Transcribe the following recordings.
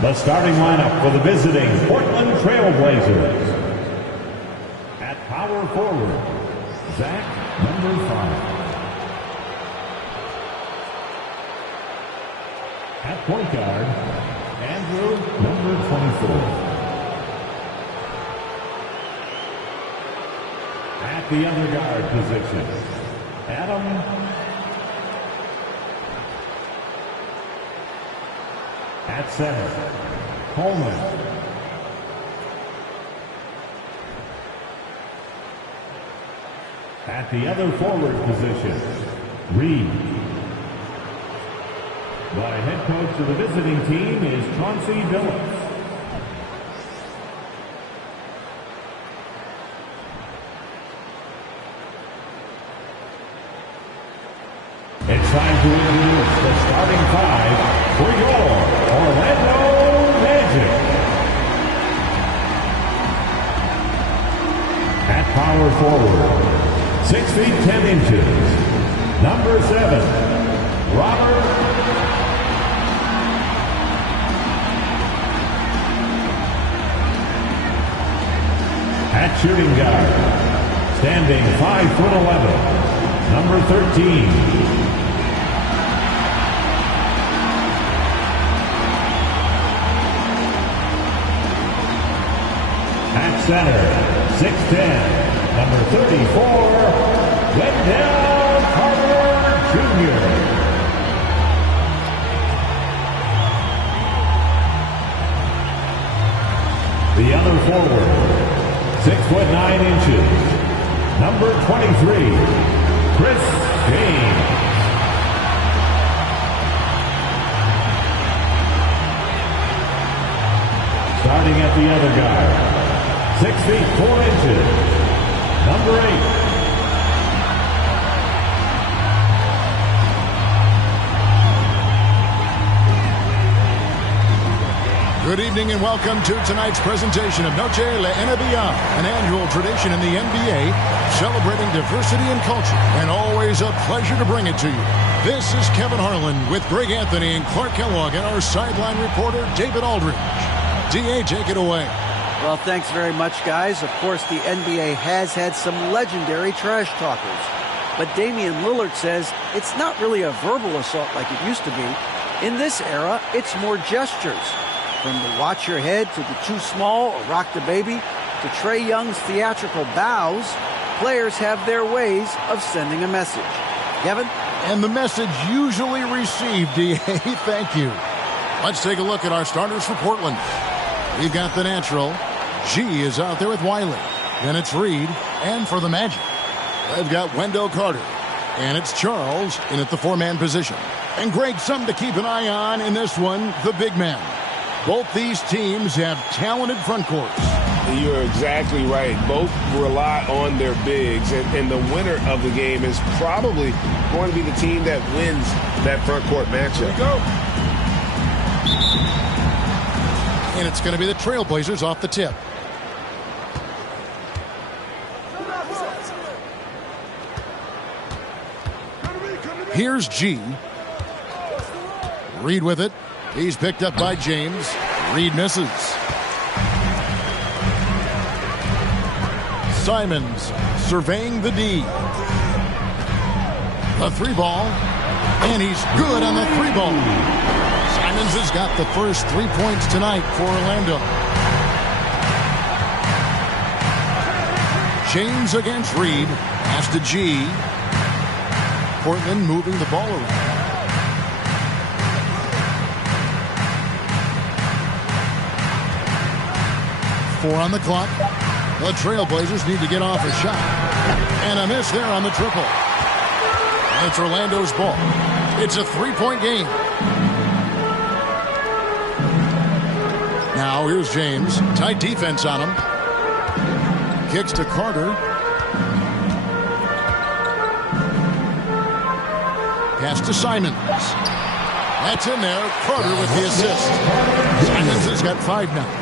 The starting lineup for the visiting Portland Trail Blazers. At power forward, Zach, number 5. At point guard, Andrew, number 24. At the other guard position, Adam. At center, Coleman. At the other forward position, Reed. The head coach of the visiting team is Chauncey Billups. It's time to introduce the starting 5 for your Orlando Magic. At power forward, 6 feet 10 inches, number 7, Robert. At shooting guard, standing 5'11", number 13. At center, 6'10", number 34, Wendell Carter Jr. The other forward, 6'9" number 23, Chris James. Starting at the other guard, 6 feet 4 inches, number 8. Good evening and welcome to tonight's presentation of Noche La NBA, an annual tradition in the NBA celebrating diversity and culture, and always a pleasure to bring it to you. This is Kevin Harlan with Greg Anthony and Clark Kellogg and our sideline reporter David Aldridge. D.A., take it away. Well, thanks very much, guys. Of course, the NBA has had some legendary trash talkers. But Damian Lillard says it's not really a verbal assault like it used to be. In this era, it's more gestures. From the watch your head to the too small or rock the baby to Trae Young's theatrical bows, players have their ways of sending a message. Kevin? And the message usually received, D.A. Thank you. Let's take a look at our starters for Portland. We've got the natural. G is out there with Wiley. Then it's Reed. And for the Magic, they've got Wendell Carter. And it's Charles in at the 4-man position. And Greg, something to keep an eye on in this one, the big man. Both these teams have talented front courts. You're exactly right. Both rely on their bigs, and the winner of the game is probably going to be the team that wins that front court matchup. Here we go. And it's going to be the Trailblazers off the tip. Here's G. Reed with it. He's picked up by James. Reed misses. Simons surveying the D. The 3-ball. And he's good on the 3-ball. Simons has got the first 3 points tonight for Orlando. James against Reed. Pass to G. Portland moving the ball around. 4 on the clock. The Trailblazers need to get off a shot. And a miss there on the triple. It's Orlando's ball. It's a 3-point game. Now here's James. Tight defense on him. Kicks to Carter. Pass to Simons. That's in there. Carter with the assist. Simons has got 5 now.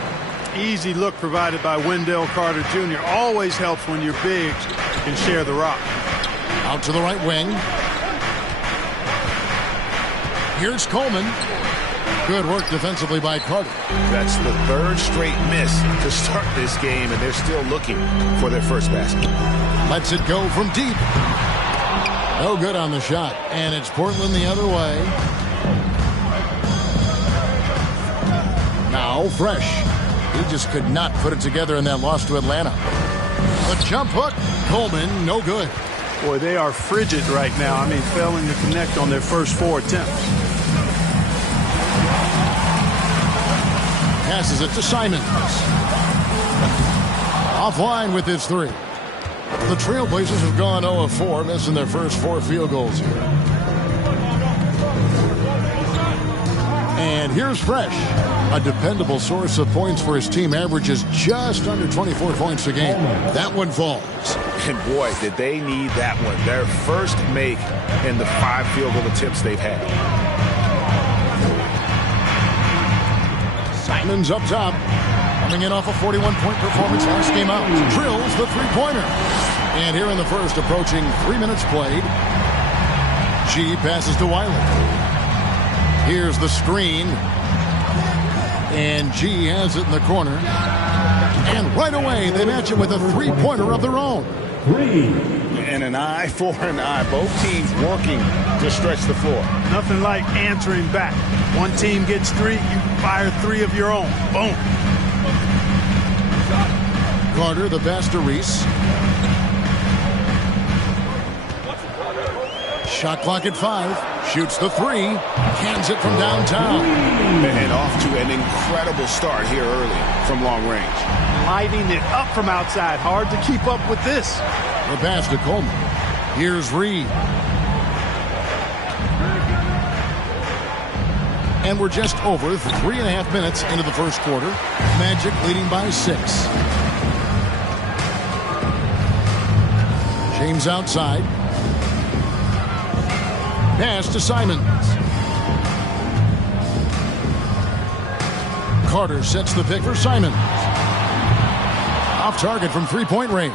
Easy look provided by Wendell Carter Jr. Always helps when your bigs can share the rock. Out to the right wing. Here's Coleman. Good work defensively by Carter. That's the third straight miss to start this game, and they're still looking for their first basket. Lets it go from deep. No good on the shot, and it's Portland the other way. Now Fresh. He just could not put it together in that loss to Atlanta. The jump hook. Coleman, no good. Boy, they are frigid right now. I mean, failing to connect on their first 4 attempts. Passes it to Simons. Offline with his 3. The Trailblazers have gone 0 of 4, missing their first 4 field goals here. And here's Fresh. A dependable source of points for his team, averages just under 24 points a game. That one falls. And boy, did they need that one. Their first make in the 5 field goal attempts they've had. Simons up top. Coming in off a 41-point performance last game out. Drills the three-pointer. And here in the first, approaching 3 minutes played. G passes to Wiley. Here's the screen. And G has it in the corner. And right away, they match it with a three-pointer of their own. 3. And an eye for an eye. Both teams working to stretch the floor. Nothing like answering back. One team gets 3, you fire 3 of your own. Boom. Carter, the pass to Reese. Shot clock at 5. Shoots the 3. Cans it from downtown. And off to an incredible start here early from long range. Lighting it up from outside. Hard to keep up with this. The pass to Coleman. Here's Reed. And we're just over 3.5 minutes into the first quarter. Magic leading by 6. James outside. Pass to Simons. Carter sets the pick for Simons. Off target from three-point range.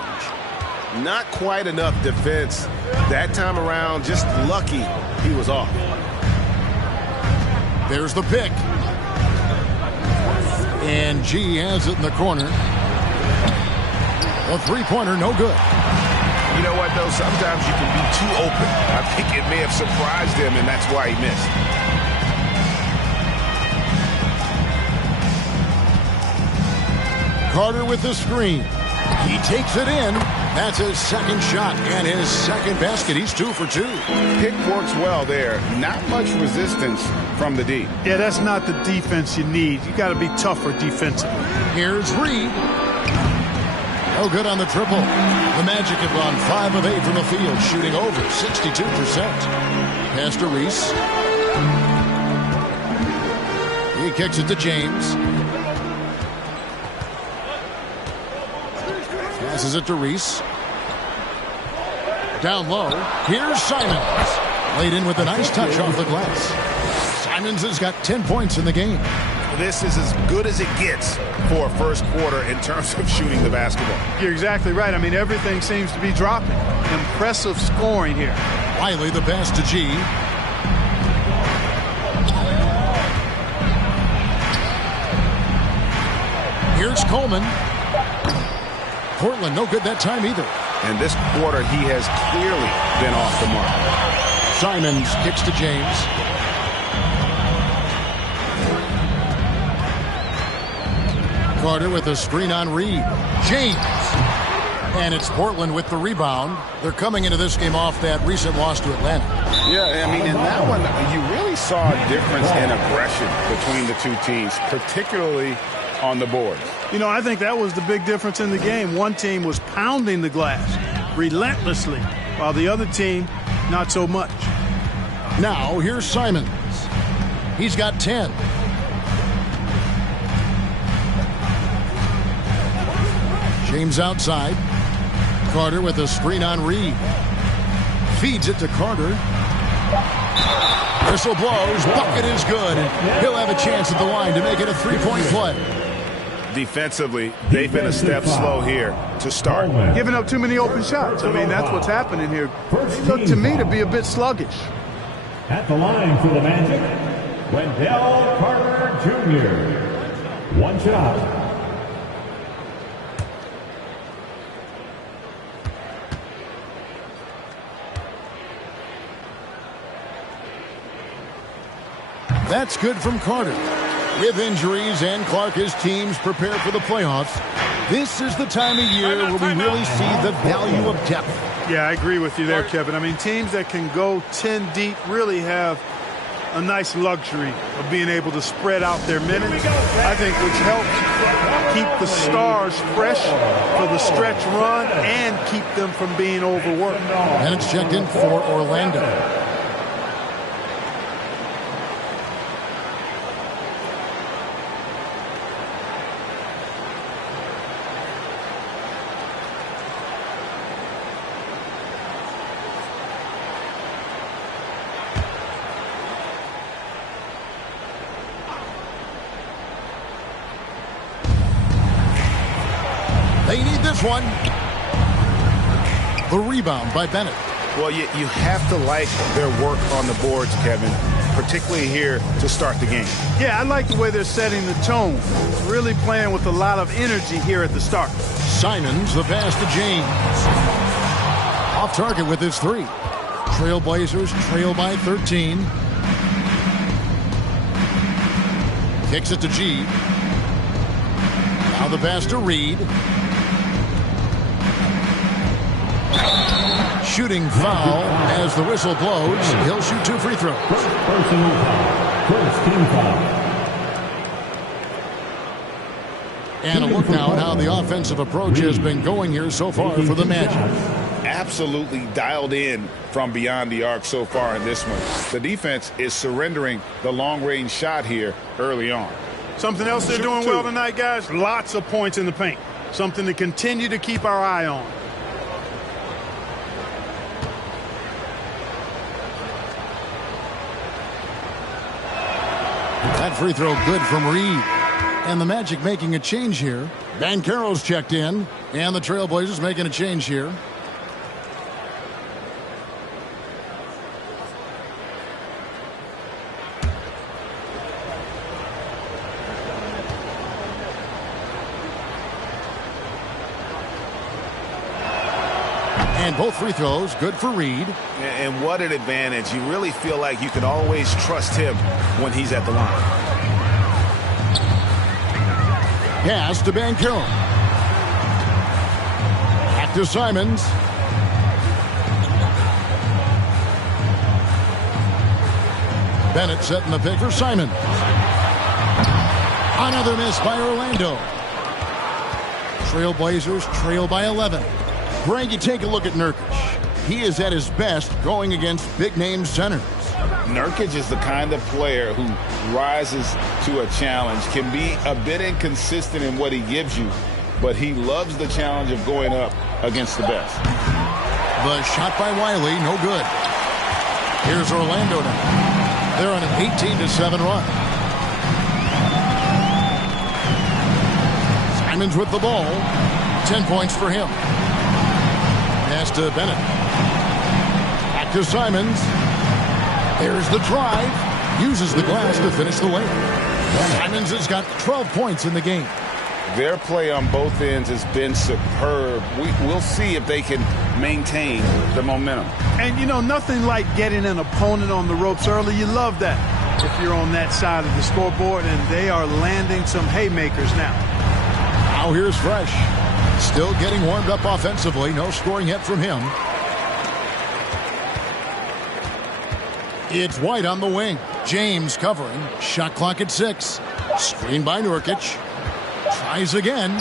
Not quite enough defense that time around. Just lucky he was off. There's the pick. And G has it in the corner. A three-pointer, no good. You know what, though? Sometimes you can be too open. I think it may have surprised him, and that's why he missed. Carter with the screen. He takes it in. That's his second shot and his second basket. He's 2 for 2. Pick works well there. Not much resistance from the D. Yeah, that's not the defense you need. You got to be tougher defensively. Here's Reed. No good on the triple. The Magic have gone 5 of 8 from the field, shooting over 62%. Pass to Reese. He kicks it to James. Passes it to Reese. Down low. Here's Simons. Laid in with a nice touch off the glass. Simons has got 10 points in the game. This is as good as it gets for a first quarter in terms of shooting the basketball. You're exactly right. I mean, everything seems to be dropping. Impressive scoring here. Wiley the pass to G. Here's Coleman. Portland no good that time either. And this quarter, he has clearly been off the mark. Simons kicks to James. Carter with a screen on Reed. James. And it's Portland with the rebound. They're coming into this game off that recent loss to Atlanta. Yeah, I mean, in that one, you really saw a difference in aggression between the two teams, particularly on the boards. You know, I think that was the big difference in the game. One team was pounding the glass relentlessly, while the other team, not so much. Now, here's Simons. He's got 10. James outside. Carter with a screen on Reed. Feeds it to Carter. Whistle blows. Bucket is good. And he'll have a chance at the line to make it a three-point play. Defensively, they've been a step slow here to start. Giving up too many open shots. I mean, that's what's happening here. They look to me to be a bit sluggish. At the line for the Magic, Wendell Carter Jr. One shot. That's good from Carter. With injuries and Clark as teams prepare for the playoffs, this is the time of year where we really see the value of depth. Yeah, I agree with you there, Kevin. I mean, teams that can go 10 deep really have a nice luxury of being able to spread out their minutes, I think, which helps keep the stars fresh for the stretch run and keep them from being overworked. And it's checked in for Orlando. They need this one. The rebound by Bennett. Well, you have to like their work on the boards, Kevin, particularly here to start the game. Yeah, I like the way they're setting the tone. Really playing with a lot of energy here at the start. Simons, the pass to James. Off target with his three. Trailblazers trail by 13. Kicks it to G. Now the pass to Reed. Shooting foul as the whistle blows. He'll shoot 2 free throws. Personal foul. First team foul. And a look now at how the offensive approach has been going here so far for the Magic. Absolutely dialed in from beyond the arc so far in this one. The defense is surrendering the long-range shot here early on. Something else they're doing well tonight, guys? Lots of points in the paint. Something to continue to keep our eye on. That free throw good from Reed. And the Magic making a change here. Banchero's checked in. And the Trailblazers making a change here. And both free throws good for Reed. And what an advantage. You really feel like you can always trust him when he's at the line. Pass to Banchero. Back to Simons. Bennett setting the pick for Simons. Another miss by Orlando. Trailblazers trail by 11. Greg, you take a look at Nurkic. He is at his best going against big-name centers. Nurkic is the kind of player who rises to a challenge, can be a bit inconsistent in what he gives you, but he loves the challenge of going up against the best. The shot by Wiley, no good. Here's Orlando now. They're on an 18-7 run. Simons with the ball. 10 points for him. Pass to Bennett. Back to Simons. There's the drive. Uses the glass to finish the layup. Simons has got 12 points in the game. Their play on both ends has been superb. We'll see if they can maintain the momentum. And, you know, nothing like getting an opponent on the ropes early. You love that if you're on that side of the scoreboard, and they are landing some haymakers now. Now here's Fresh. Still getting warmed up offensively. No scoring yet from him. It's White on the wing. James covering. Shot clock at 6. Screen by Nurkic. Tries again.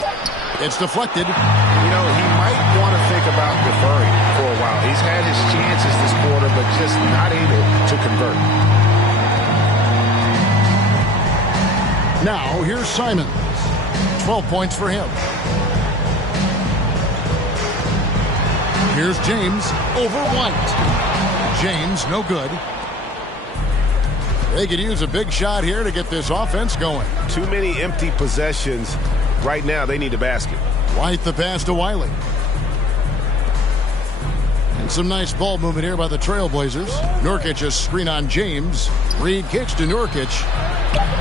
It's deflected. You know, he might want to think about deferring for a while. He's had his chances this quarter, but just not able to convert. Now here's Simons. 12 points for him. Here's James over White. James, no good. They could use a big shot here to get this offense going. Too many empty possessions. Right now, they need a basket. White the pass to Wiley. Some nice ball movement here by the Trailblazers. Nurkic a screen on James. Reed kicks to Nurkic.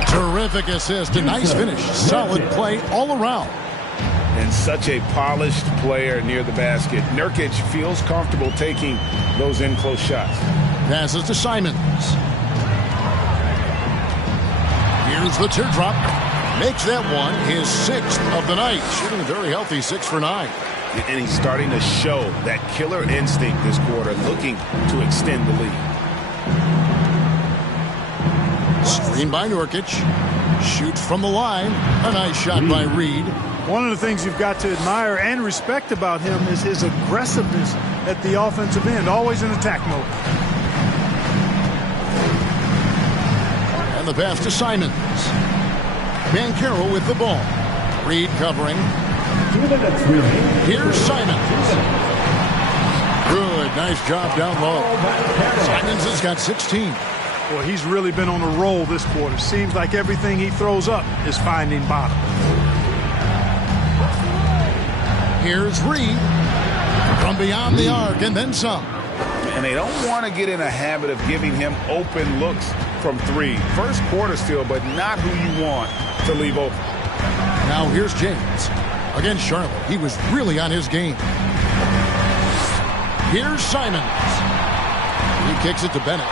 Terrific assist. A nice finish. Solid play all around. And such a polished player near the basket. Nurkic feels comfortable taking those in-close shots. Passes to Simons. Here's the teardrop. Makes that one his 6th of the night. Shooting a very healthy 6 for 9. And he's starting to show that killer instinct this quarter, looking to extend the lead. Screen by Nurkic. Shoots from the line. A nice shot by Reed. One of the things you've got to admire and respect about him is his aggressiveness at the offensive end, always in attack mode. And the pass to Simons. Banchero with the ball. Reed covering. Here's Simons. Good, nice job down low. Simons has got 16. Boy, he's really been on a roll this quarter. Seems like everything he throws up is finding bottom. Here's Reed from beyond the arc and then some. And they don't want to get in a habit of giving him open looks from 3. First quarter still, but not who you want to leave open. Now here's James. Against Charlotte, he was really on his game. Here's Simons. He kicks it to Bennett.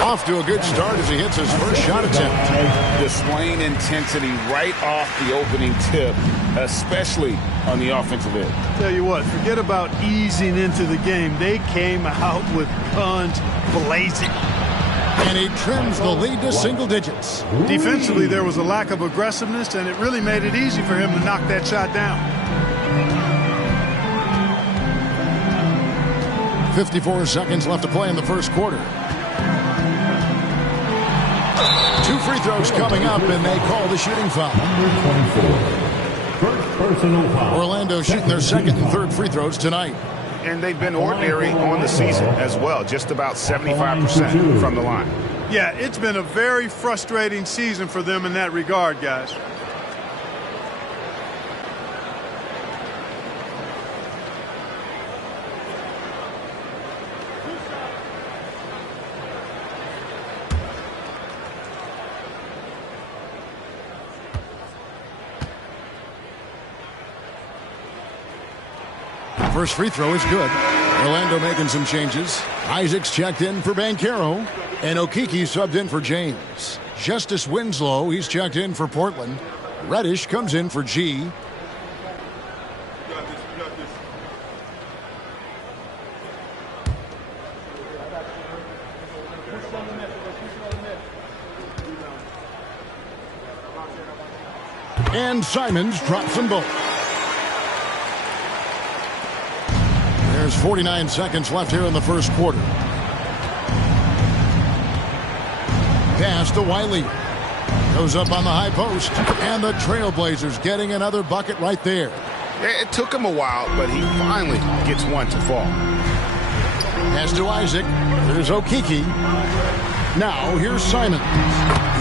Off to a good start as he hits his first shot attempt. Displaying intensity right off the opening tip, especially on the offensive end. Tell you what, forget about easing into the game. They came out with guns blazing. And he trims the lead to single digits. Defensively, there was a lack of aggressiveness, and it really made it easy for him to knock that shot down. 54 seconds left to play in the first quarter. 2 free throws coming up, and they call the shooting foul. Number 24. First personal foul. Orlando shooting their second and third free throws tonight. And they've been ordinary on the season as well, just about 75% from the line. Yeah, it's been a very frustrating season for them in that regard, guys. First free throw is good. Orlando making some changes. Isaac's checked in for Banchero. And Okeke subbed in for James. Justice Winslow, he's checked in for Portland. Reddish comes in for G. And Simons drops them both. There's 49 seconds left here in the first quarter. Pass to Wiley. Goes up on the high post. And the Trailblazers getting another bucket right there. It took him a while, but he finally gets one to fall. Pass to Isaac. There's Okeke. Now here's Simons.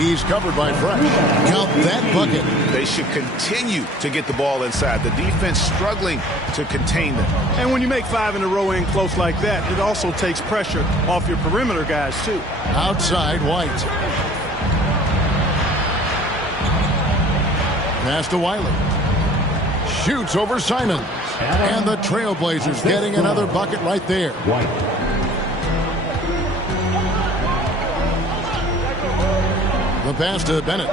He's covered by Fresh. Count that bucket. They should continue to get the ball inside. The defense struggling to contain them. And when you make 5 in a row in close like that, it also takes pressure off your perimeter guys, too. Outside White. Pass to Wiley. Shoots over Simons. And the Trailblazers getting another bucket right there. White. The pass to Bennett.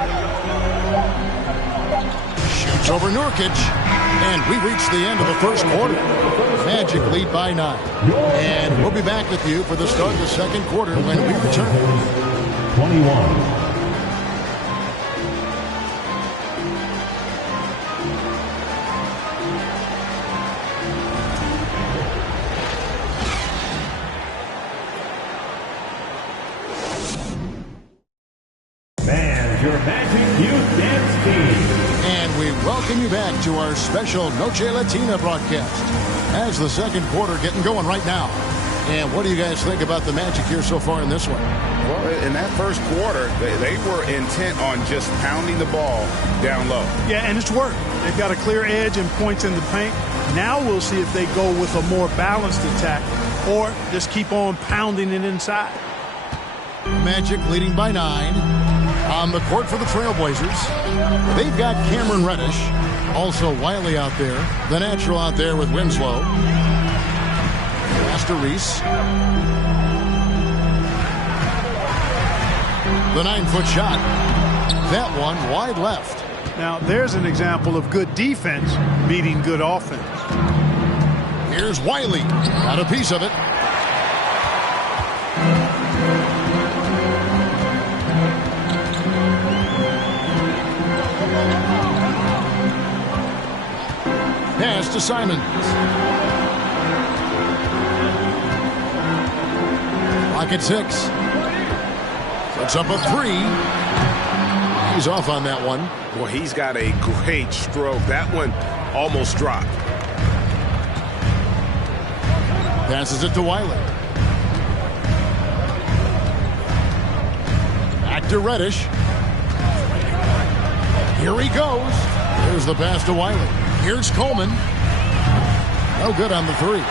Shoots over Nurkic. And we reach the end of the first quarter. Magic lead by 9. And we'll be back with you for the start of the second quarter when we return. 21. Your Magic Youth Dance Team. And we welcome you back to our special Noche Latina broadcast. As the second quarter getting going right now. And what do you guys think about the Magic here so far in this one? Well, in that first quarter, they were intent on just pounding the ball down low. Yeah, and it's worked. They've got a clear edge and points in the paint. Now we'll see if they go with a more balanced attack or just keep on pounding it inside. Magic leading by 9. On the court for the Trailblazers, they've got Cameron Reddish. Also Wiley out there. The natural out there with Winslow. Pass to Reese. The 9-foot shot. That one wide left. Now, there's an example of good defense beating good offense. Here's Wiley. Got a piece of it. Pass to Simons. Clock at 6. Puts up a 3. He's off on that one. Well, he's got a great stroke. That one almost dropped. Passes it to Wiley. Back to Reddish. Here he goes. There's the pass to Wiley. Here's Coleman. No good on the 3.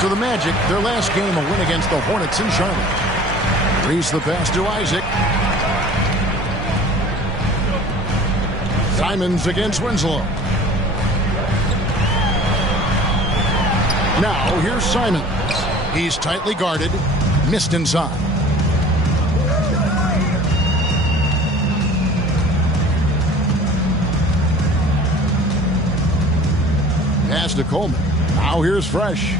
So the Magic, their last game, a win against the Hornets in Charlotte. Reese the pass to Isaac. Simons against Winslow. Now here's Simons. He's tightly guarded. Missed inside. Pass to Coleman. Now here's Fresh.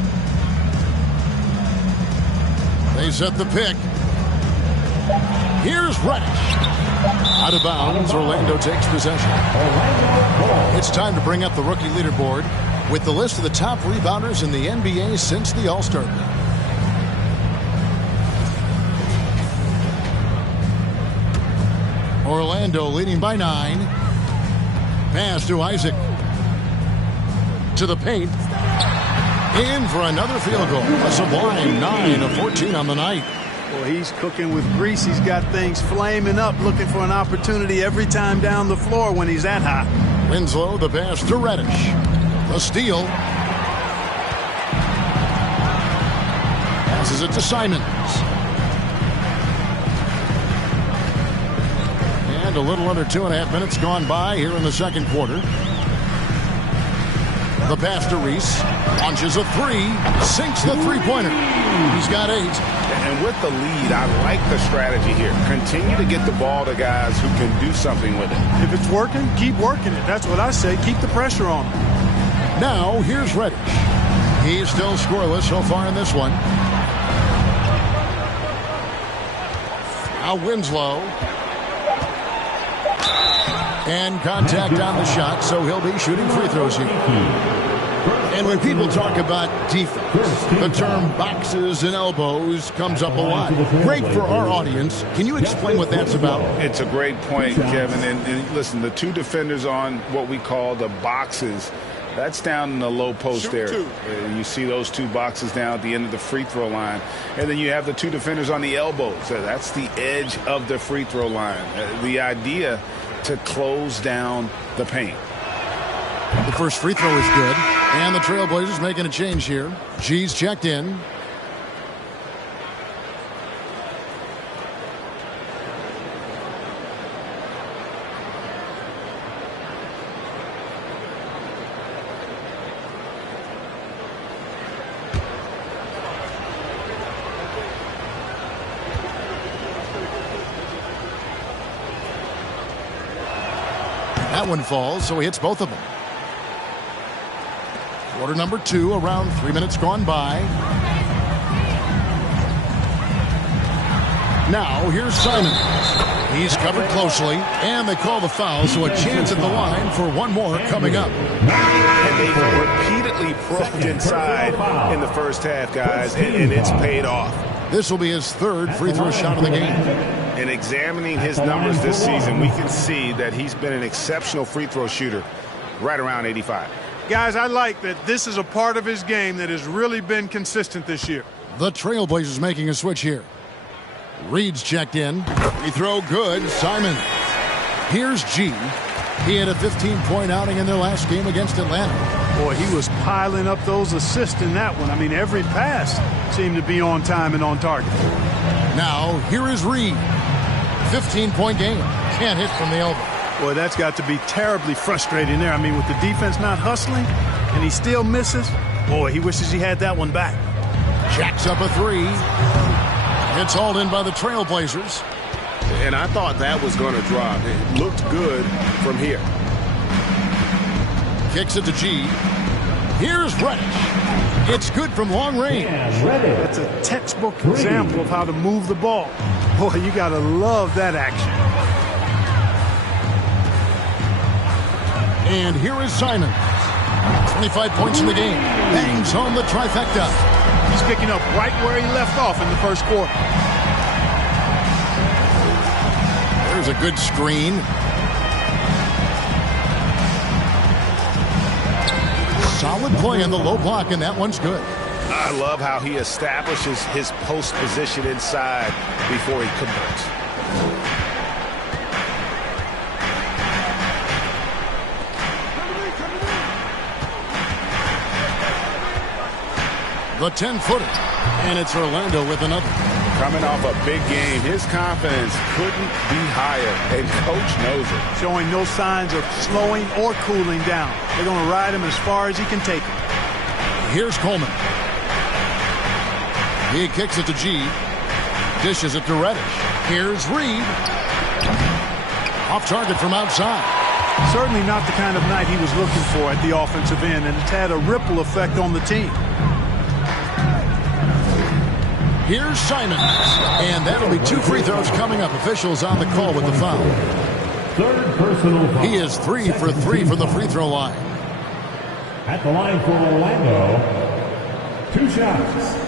They set the pick. Here's Reddish. Out of bounds, Orlando takes possession. It's time to bring up the rookie leaderboard with the list of the top rebounders in the NBA since the All-Star break. Orlando leading by 9. Pass to Isaac. To the paint. In for another field goal. A sublime 9 of 14 on the night. Well, he's cooking with grease. He's got things flaming up, looking for an opportunity every time down the floor when he's that hot. Winslow, the pass to Reddish. The steal. Passes it to Simons. And a little under 2.5 minutes gone by here in the second quarter. The pass to Reese. Launches a 3. Sinks the three-pointer. He's got 8. And with the lead, I like the strategy here. Continue to get the ball to guys who can do something with it. If it's working, keep working it. That's what I say. Keep the pressure on him. Now, here's Reddish. He's still scoreless so far in this one. Now Winslow. And contact on the shot, so he'll be shooting free throws here. And when people talk about defense, the term boxes and elbows comes up a lot. Great for our audience. Can you explain what that's about? It's a great point, Kevin. And listen, the two defenders on what we call the boxes, that's down in the low post area. You see those two boxes down at the end of the free throw line. And then you have the two defenders on the elbows. That's the edge of the free throw line. The idea to close down the paint. The first free throw is good. And the Trailblazers making a change here. G's checked in. That one falls, so he hits both of them. Quarter number 2, around 3 minutes gone by. Now, here's Simons. He's covered closely, and they call the foul, so a chance at the line for one more coming up. And they repeatedly probed inside in the first half, guys, and it's paid off. This will be his third free throw shot of the game. And examining his numbers this season, we can see that he's been an exceptional free throw shooter, right around 85. Guys, I like that this is a part of his game that has really been consistent this year. The Trailblazers making a switch here. Reed's checked in. Free throw good. Simons. Here's G. He had a 15-point outing in their last game against Atlanta. Boy, he was piling up those assists in that one. I mean, every pass seemed to be on time and on target. Now, here is Reed. 15-point game. Can't hit from the elbow. Boy, that's got to be terribly frustrating there. I mean, with the defense not hustling and he still misses, boy, he wishes he had that one back. Jacks up a three. It's hauled in by the Trailblazers. And I thought that was going to drop. It looked good from here. Kicks it to G. Here's Reddish. It's good from long range. That's a textbook example of how to move the ball. Boy, you got to love that action. And here is Simon. 25 points in the game. Bangs home the trifecta. He's picking up right where he left off in the first quarter. There's a good screen. Solid play in the low block, and that one's good. I love how he establishes his post position inside before he converts. The 10-footer. And it's Orlando with another. Coming off a big game, his confidence couldn't be higher, and Coach knows it. Showing no signs of slowing or cooling down. They're going to ride him as far as he can take him. Here's Coleman. He kicks it to G. Dishes it to Reddish. Here's Reed. Off target from outside. Certainly not the kind of night he was looking for at the offensive end, and it's had a ripple effect on the team. Here's Simons. And that'll be 2 free throws coming up. Officials on the call with the foul. Third personal foul. He is 3 for 3 from the free throw line. At the line for Orlando, 2 shots.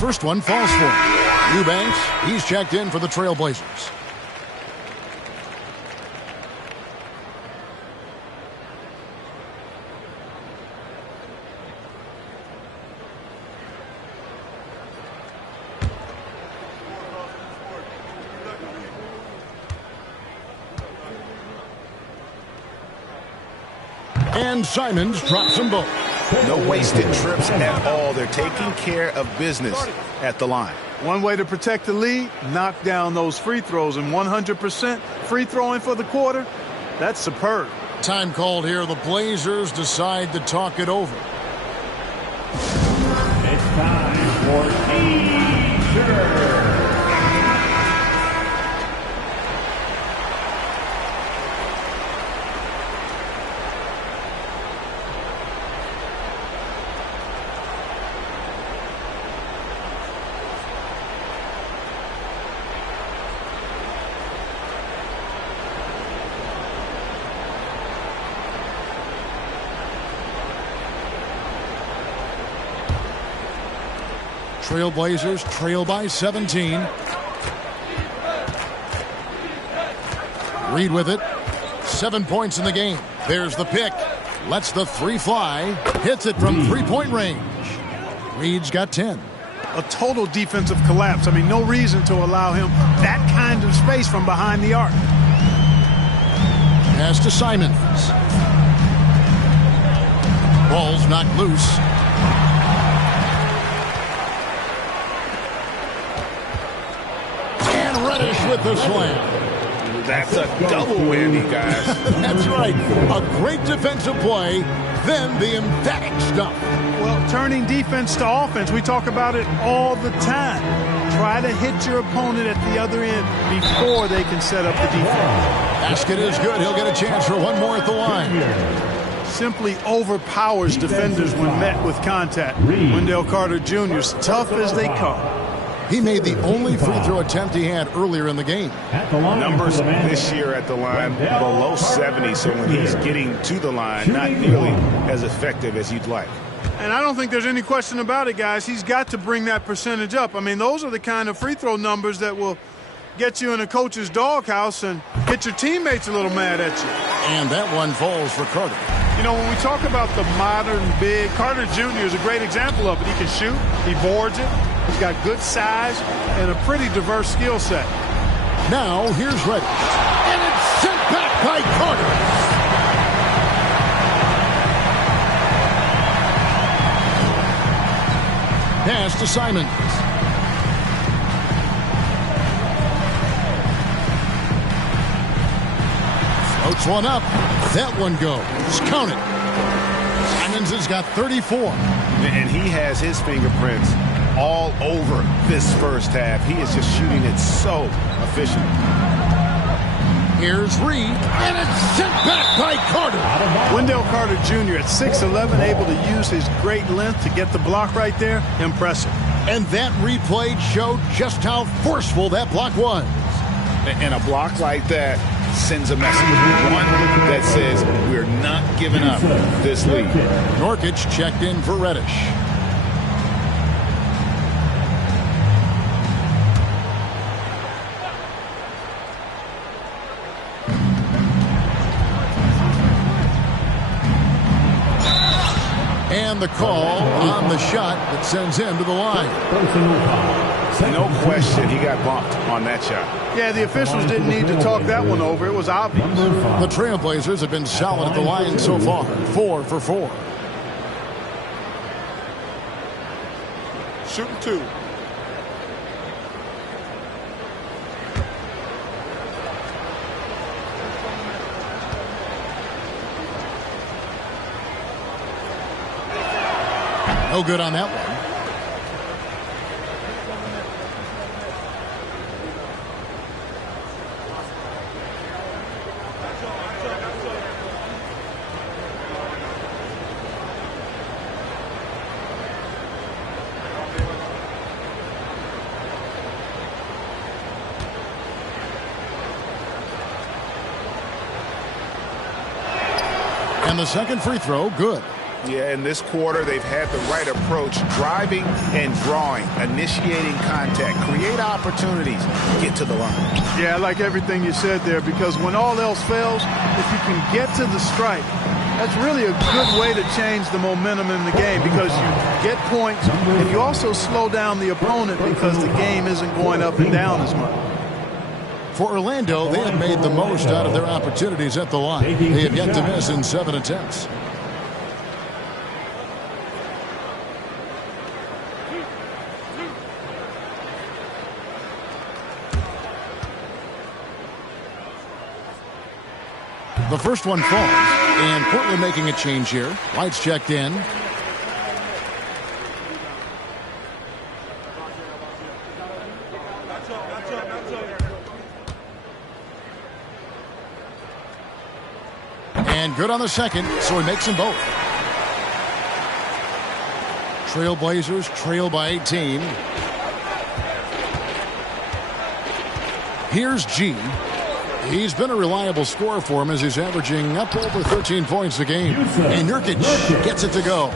First one falls for him. Eubanks, he's checked in for the Trailblazers. And Simons drops them both. No wasted trips at all. They're taking care of business at the line. One way to protect the lead, knock down those free throws, and 100% free throwing for the quarter, that's superb. Time called here. The Blazers decide to talk it over. It's time for T-shirt. Trailblazers trail by 17. Reed with it. 7 points in the game. There's the pick. Lets the three fly. Hits it from three-point range. Reed's got 10. A total defensive collapse. I mean, no reason to allow him that kind of space from behind the arc. Pass to Simons. Ball's knocked loose. With the slam. That's a double whammy, guys. That's right. A great defensive play, then the emphatic stuff. Well, turning defense to offense, we talk about it all the time. Try to hit your opponent at the other end before they can set up the defense. Basket is good. He'll get a chance for one more at the line. Simply overpowers defenders when met with contact. Wendell Carter Jr. is tough as they come. He made the only free throw attempt he had earlier in the game. Numbers this year at the line below 70, so when he's getting to the line, not nearly as effective as you'd like. And I don't think there's any question about it, guys. He's got to bring that percentage up. I mean, those are the kind of free throw numbers that will get you in a coach's doghouse and get your teammates a little mad at you. And that one falls for Carter. You know, when we talk about the modern big, Carter Jr. is a great example of it. He can shoot, he boards it, he's got good size and a pretty diverse skill set. Now here's Reddish. And it's sent back by Carter. Pass to Simons. Floats one up. That one goes. Count it. Simons has got 34. And he has his fingerprints all over this first half. He is just shooting it so efficient. Here's Reed, and it's sent back by Carter. Wendell Carter Jr. at 6'11", able to use his great length to get the block right there. Impressive. And that replay showed just how forceful that block was. And a block like that sends a message. One that says we're not giving up this lead. Nurkic checked in for Reddish. And the call on the shot that sends him to the line. No question, he got bumped on that shot. Yeah, the officials didn't need to talk that one over. It was obvious. The Trailblazers have been solid at the line so far. 4 for 4. Shooting 2. No good on that one. And the second free throw, good. Yeah, in this quarter, they've had the right approach, driving and drawing, initiating contact, create opportunities, get to the line. Yeah, I like everything you said there, because when all else fails, if you can get to the strike, that's really a good way to change the momentum in the game, because you get points and you also slow down the opponent because the game isn't going up and down as much. For Orlando, they have made the most out of their opportunities at the line. They have yet to miss in 7 attempts. The first one falls, and Portland making a change here. White's checked in. And good on the second, so he makes them both. Trailblazers trail by 18. Here's G. He's been a reliable scorer for him as he's averaging up over 13 points a game. And Nurkic gets it to go.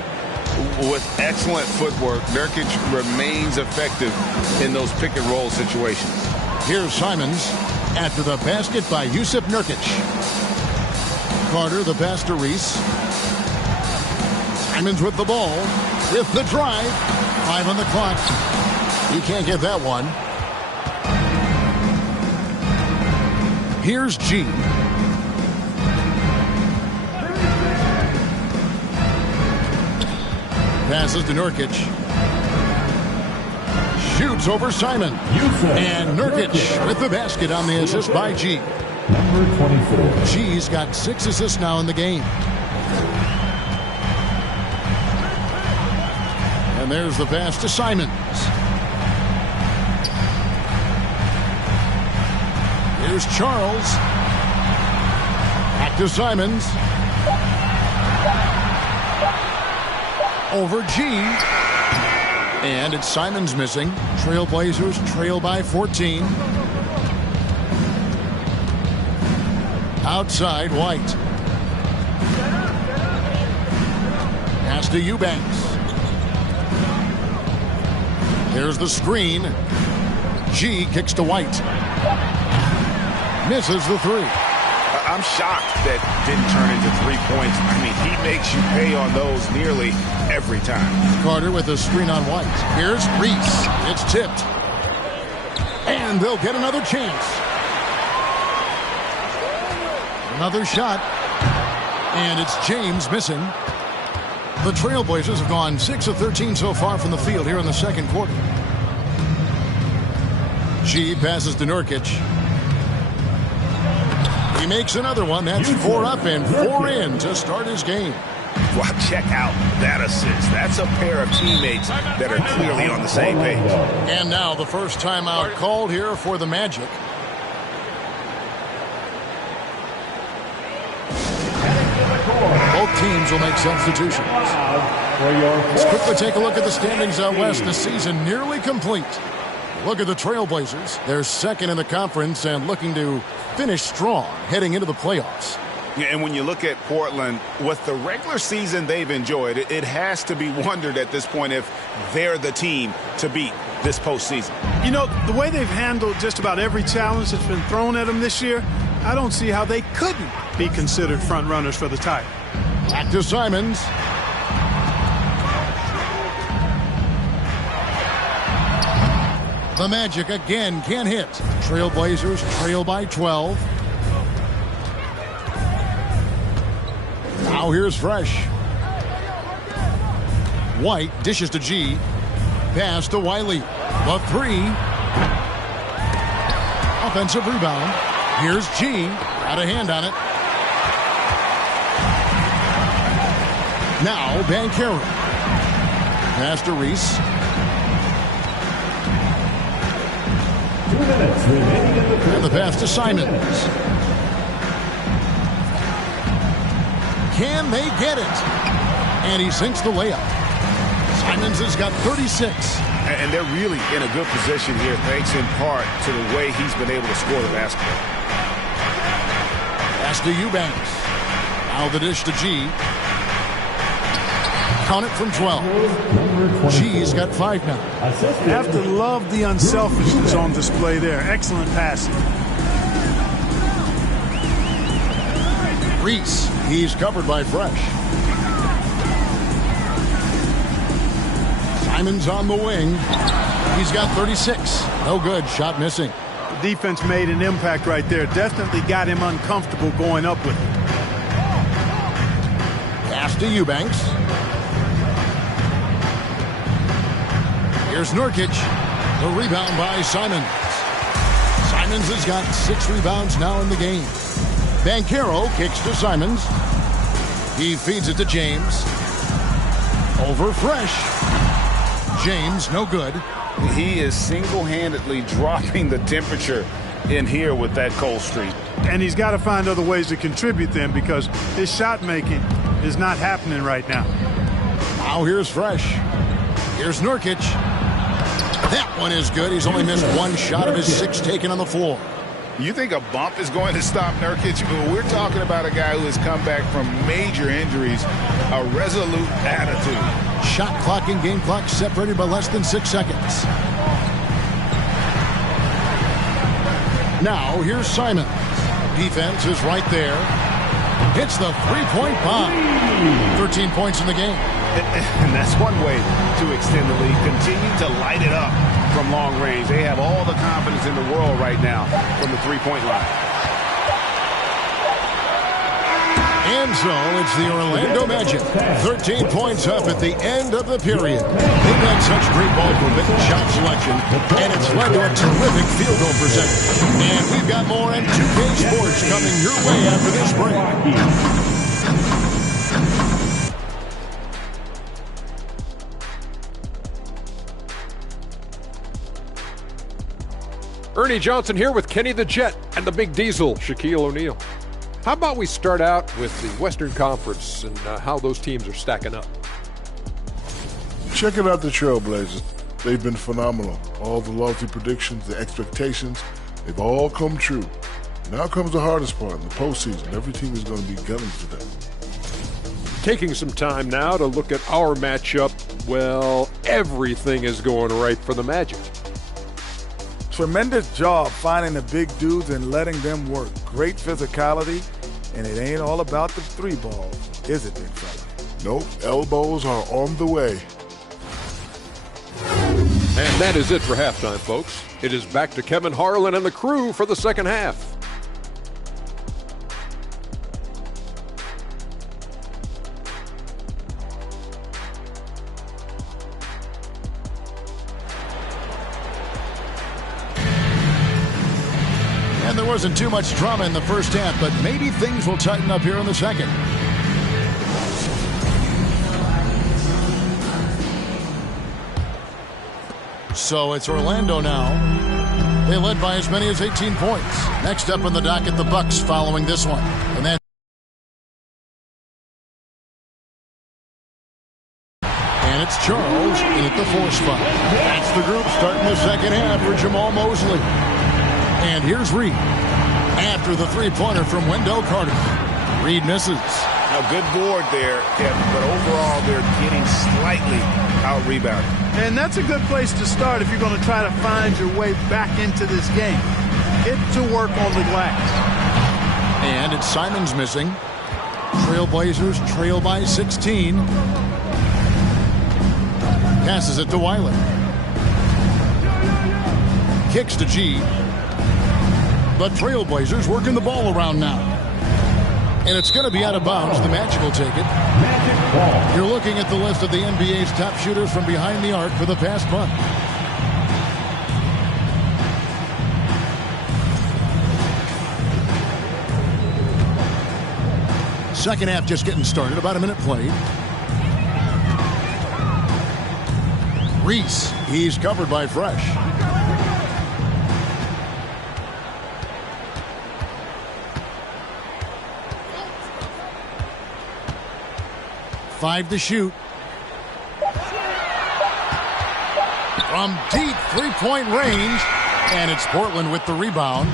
With excellent footwork, Nurkic remains effective in those pick-and-roll situations. Here's Simons after the basket by Jusuf Nurkic. Carter the pass to Reese. Simons with the ball, with the drive. 5 on the clock. He can't get that one. Here's G. Passes to Nurkic. Shoots over Simon. And Nurkic with the basket on the assist by G. Number 24. G's got 6 assists now in the game. And there's the pass to Simons. Here's Charles. Back to Simons. Over G. And it's Simons missing. Trailblazers trail by 14. Outside, White. Pass to Eubanks. There's the screen. G kicks to White. Misses the three. I'm shocked that didn't turn into 3 points. I mean, he makes you pay on those nearly every time. Carter with a screen on White. Here's Reese. It's tipped. And they'll get another chance. Another shot. And it's James missing. The Trailblazers have gone 6 of 13 so far from the field here in the second quarter. G passes to Nurkic. He makes another one. That's 4 up and 4 in to start his game. Well, check out that assist. That's a pair of teammates that are clearly on the same page. And now the first timeout called here for the Magic. Both teams will make substitutions. Let's quickly take a look at the standings out west. The season nearly complete. Look at the Trailblazers. They're second in the conference and looking to finish strong heading into the playoffs. Yeah, and when you look at Portland, with the regular season they've enjoyed, it has to be wondered at this point if they're the team to beat this postseason. You know, the way they've handled just about every challenge that's been thrown at them this year, I don't see how they couldn't be considered front runners for the title. Back to Simons. The Magic again can't hit. Trailblazers trail by 12. Now here's Fresh. White dishes to G. Pass to Wiley. The three. Offensive rebound. Here's G. Got a hand on it. Now Banchero. Pass to Reese. 2 minutes remaining in the And the pass to Simons. Can they get it? And he sinks the layup. Simons has got 36. And they're really in a good position here, thanks in part to the way he's been able to score the basketball. Pass to Eubanks. Now the dish to G. Count it from 12. G's got 5 now. You have to love the unselfishness on display there. Excellent passing. Reese, he's covered by Fresh. Simons on the wing. He's got 36. No good. Shot missing. The defense made an impact right there. Definitely got him uncomfortable going up with it. Pass to Eubanks. Here's Nurkic. The rebound by Simons. Simons has got 6 rebounds now in the game. Banchero kicks to Simons. He feeds it to James. Over Fresh. James, no good. He is single-handedly dropping the temperature in here with that cold streak. And he's got to find other ways to contribute them because his shot making is not happening right now. Now here's Fresh. Here's Nurkic. That one is good. He's only missed 1 shot of his 6 taken on the floor. You think a bump is going to stop Nurkic? We're talking about a guy who has come back from major injuries, a resolute attitude. Shot clock and game clock separated by less than 6 seconds. Now here's Simons. Defense is right there. Hits the 3-point bomb. 13 points in the game. And that's one way to extend the lead. Continue to light it up from long range. They have all the confidence in the world right now from the 3-point line. And so it's the Orlando Magic. 13 points up at the end of the period. They've had such great ball movement and shot selection, and it's led to a terrific field goal percentage. And we've got more on 2K Sports coming your way after this break. Ernie Johnson here with Kenny the Jet and the Big Diesel, Shaquille O'Neal. How about we start out with the Western Conference and how those teams are stacking up? Checking out the Trailblazers. They've been phenomenal. All the lofty predictions, the expectations, they've all come true. Now comes the hardest part, in the postseason. Every team is going to be gunning for them. Taking some time now to look at our matchup, well, everything is going right for the Magic. Tremendous job finding the big dudes and letting them work. Great physicality, and it ain't all about the three balls, is it, big fella? Nope, elbows are on the way. And that is it for halftime, folks. It is back to Kevin Harlan and the crew for the second half. And there wasn't too much drama in the first half, but maybe things will tighten up here in the second. So it's Orlando now. They led by as many as 18 points. Next up on the docket, the Bucks following this one. And it's Charles in at the 4 spot. That's the group starting the second half for Jamal Mosley. And here's Reed. After the three-pointer from Wendell Carter. Reed misses. Now, good board there, Kevin, but overall they're getting slightly out-rebounded. And that's a good place to start if you're going to try to find your way back into this game. Get to work on the glass. And it's Simons missing. Trailblazers trail by 16. Passes it to Wiley. Kicks to G. But Trailblazers working the ball around now. And it's going to be out of bounds. The Magic will take it. You're looking at the list of the NBA's top shooters from behind the arc for the pass punt. Second half just getting started. About a minute played. Reese. He's covered by Fresh. Five to shoot. From deep three-point range. And it's Portland with the rebound.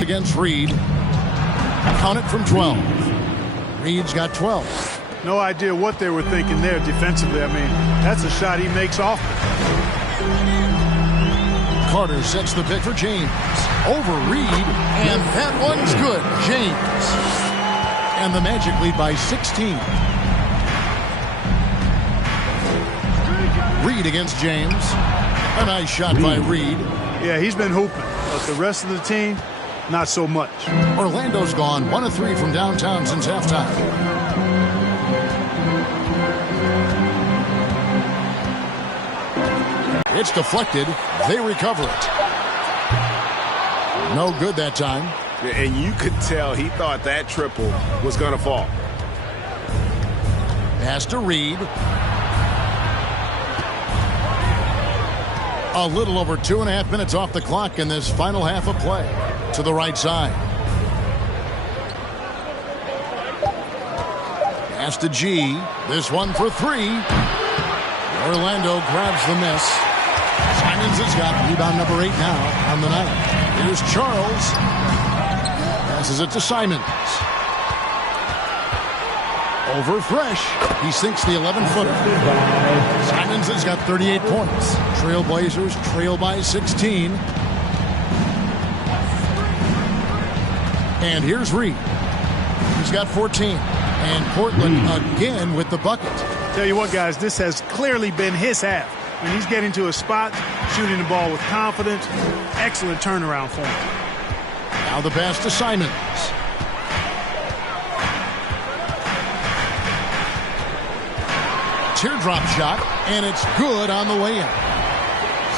Against Reed. Count it from 12. Reed's got 12. No idea what they were thinking there defensively. I mean, that's a shot he makes often. Carter sets the pick for James. Over Reed. And that one's good. James. And the Magic lead by 16. Reed against James. A nice shot by Reed. Yeah, he's been hooping. But the rest of the team, not so much. Orlando's gone 1 of 3 from downtown since halftime. It's deflected. They recover it. No good that time. And you could tell he thought that triple was going to fall. Pass to Reed. A little over 2.5 minutes off the clock in this final half of play. To the right side. Pass to G. This one for 3. Orlando grabs the miss. Simons has got rebound number 8 now on the night. Here's Charles. Passes it to Simons. Over Fresh. He sinks the 11-footer. Simons has got 38 points. Trailblazers trail by 16. And here's Reed. He's got 14. And Portland again with the bucket. Tell you what, guys, this has clearly been his half. When he's getting to a spot, shooting the ball with confidence, excellent turnaround for him. Now the pass to Simons. Teardrop shot, and it's good on the way in.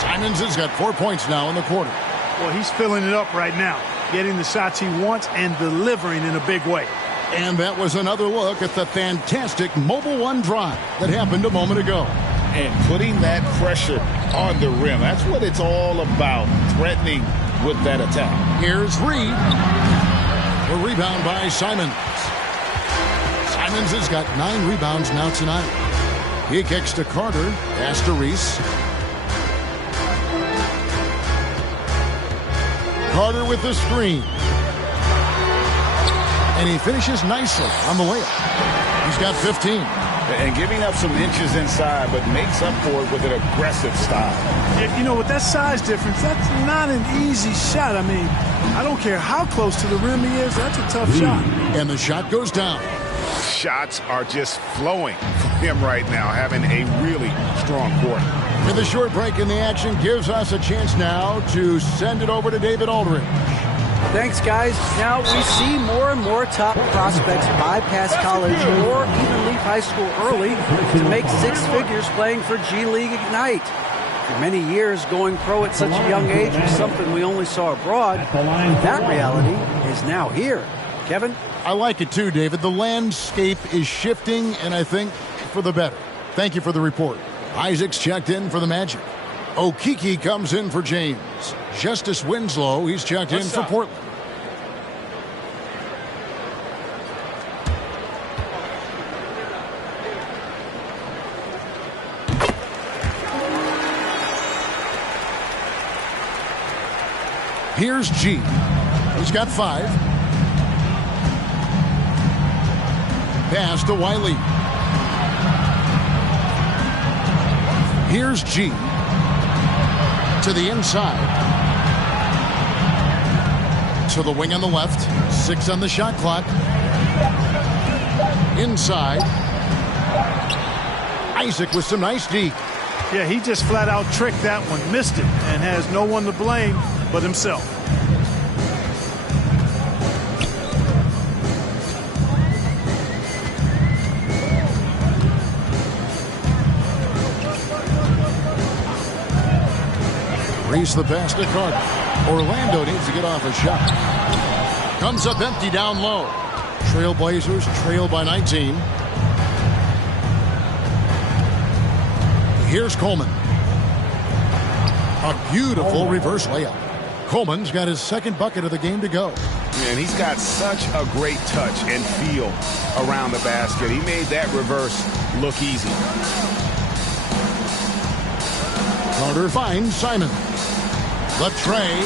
Simons has got 4 points now in the quarter. Well, he's filling it up right now, getting the shots he wants and delivering in a big way. And that was another look at the fantastic Mobile One drive that happened a moment ago. And putting that pressure on the rim. That's what it's all about, threatening with that attack. Here's Reed. A rebound by Simons. Simons has got 9 rebounds now tonight. He kicks to Carter. Pass to Reese. Carter with the screen. And he finishes nicely on the layup. He's got 15. and giving up some inches inside, but makes up for it with an aggressive style. You know, with that size difference, that's not an easy shot. I mean, I don't care how close to the rim he is, that's a tough shot. And the shot goes down. Shots are just flowing for him right now, having a really strong quarter. With a short break in the action, gives us a chance now to send it over to David Aldridge. Thanks, guys. Now we see more and more top prospects bypass college or even leave high school early to make six figures playing for G League Ignite. For many years, going pro at such a young age was something we only saw abroad. That reality is now here. Kevin? I like it too, David. The landscape is shifting, and I think for the better. Thank you for the report. Isaac's checked in for the Magic. Okeke comes in for James. Justice Winslow, he's checked in for Portland. Here's G. He's got 5. Pass to Wiley. Here's G. To the inside. To the wing on the left. 6 on the shot clock. Inside. Isaac with some nice D. Yeah, he just flat out tricked that one, missed it, and has no one to blame but himself. Reese the pass to Carter. Orlando needs to get off a shot. Comes up empty down low. Trailblazers trail by 19. Here's Coleman. A beautiful reverse layup. Coleman's got his second bucket of the game to go. And he's got such a great touch and feel around the basket. He made that reverse look easy. Carter finds Simon. The tray.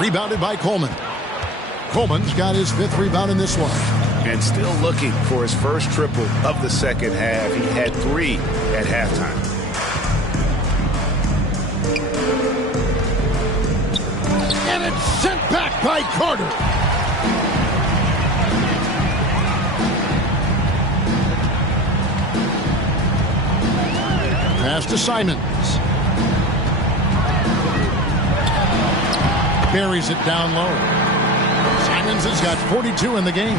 Rebounded by Coleman. Coleman's got his 5th rebound in this one. And still looking for his first triple of the second half. He had 3 at halftime. And it's sent back by Carter. Pass to Simons. Buries it down low. Simons has got 42 in the game.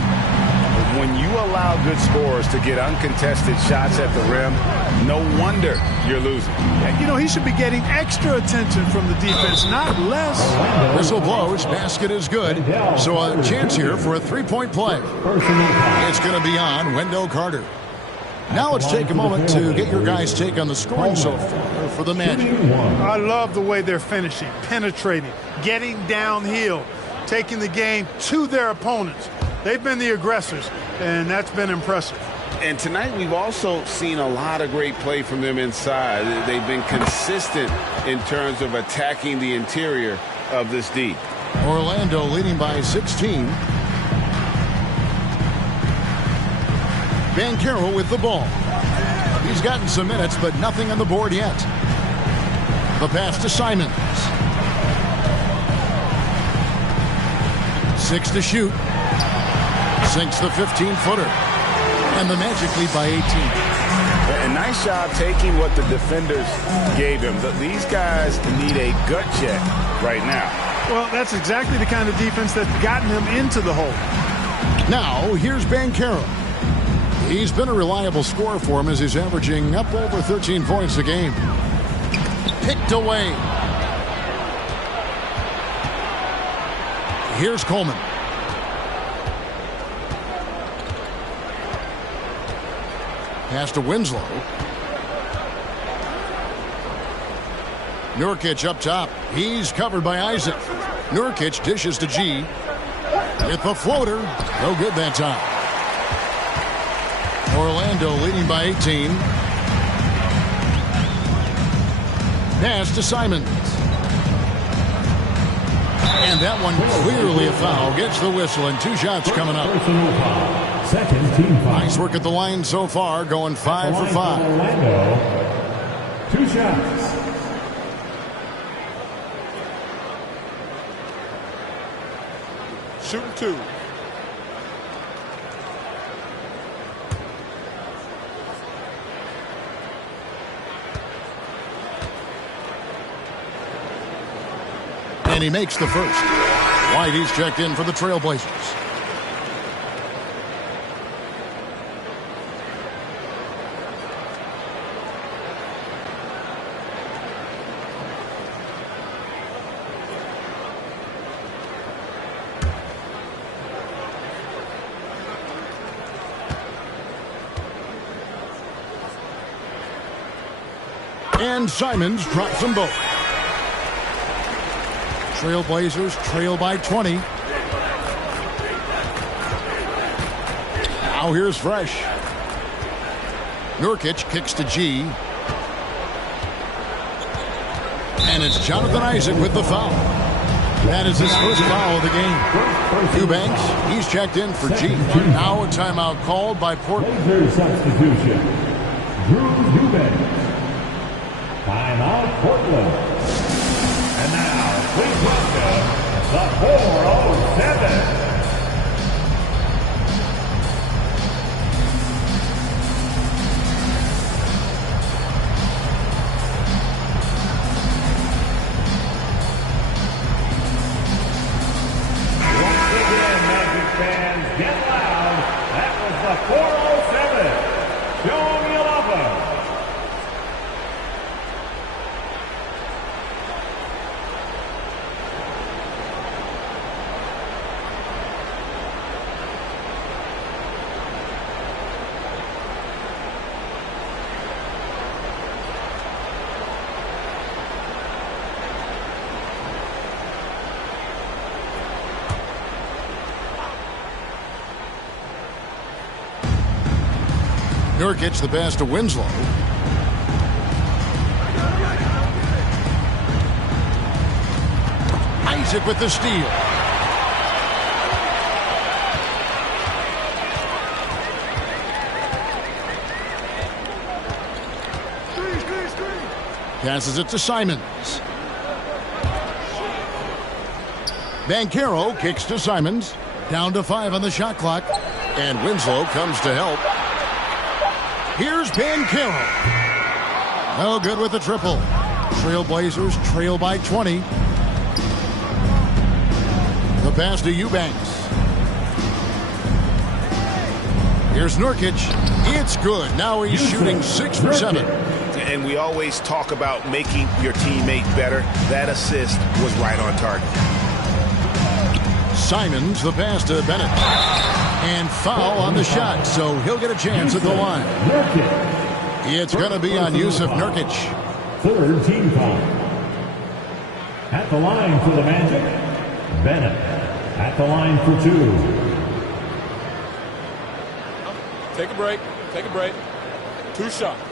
When you allow good scorers to get uncontested shots at the rim, no wonder you're losing. You know, he should be getting extra attention from the defense, not less. Whistle blows. Basket is good. So a chance here for a 3-point play. It's going to be on Wendell Carter. Now let's take a moment to get your guys' take on the scoring so far for the Magic. I love the way they're finishing, penetrating, getting downhill, taking the game to their opponents. They've been the aggressors, and that's been impressive. And tonight we've also seen a lot of great play from them inside. They've been consistent in terms of attacking the interior of this D. Orlando leading by 16. Banchero with the ball. He's gotten some minutes, but nothing on the board yet. The pass to Simons. 6 to shoot. Sinks the 15-footer. And the Magic lead by 18. A nice job taking what the defenders gave him. These guys need a gut check right now. Well, that's exactly the kind of defense that's gotten him into the hole. Now, here's Banchero. He's been a reliable scorer for him as he's averaging up over 13 points a game. Picked away. Here's Coleman. Pass to Winslow. Nurkic up top. He's covered by Isaac. Nurkic dishes to G. With the floater. No good that time. Orlando leading by 18. Pass to Simons. And that one clearly a foul. Gets the whistle and 2 shots coming up. Second team foul. Nice work at the line so far, going 5 for 5. Orlando, 2 shots. Shooting 2. And he makes the first. Whitey's checked in for the Trailblazers. And Simons drops them both. Trailblazers trail by 20. Now here's Fresh. Nurkic kicks to G. And it's Jonathan Isaac with the foul. That is his first foul of the game. Eubanks, he's checked in for G. Now a timeout called by Portland. Blazers substitution. Drew Eubanks. Timeout Portland. And now, please welcome the 407. Once again, Magic fans, get loud. That was the 407. Sean Yalapa. Nurkic the pass to Winslow. Isaac with the steal. Passes it to Simons. Banchero kicks to Simons. Down to 5 on the shot clock. And Winslow comes to help. Here's Banchero. No good with the triple. Trailblazers trail by 20. The pass to Eubanks. Here's Nurkic. It's good. Now he's shooting 6 for 7. And we always talk about making your teammate better. That assist was right on target. Simons the pass to Bennett. And foul on the shot, so he'll get a chance at the line. It's going to be on Jusuf Nurkic. Third team foul. At the line for the Magic, Bennett. At the line for 2. Take a break. Take a break. 2 shots.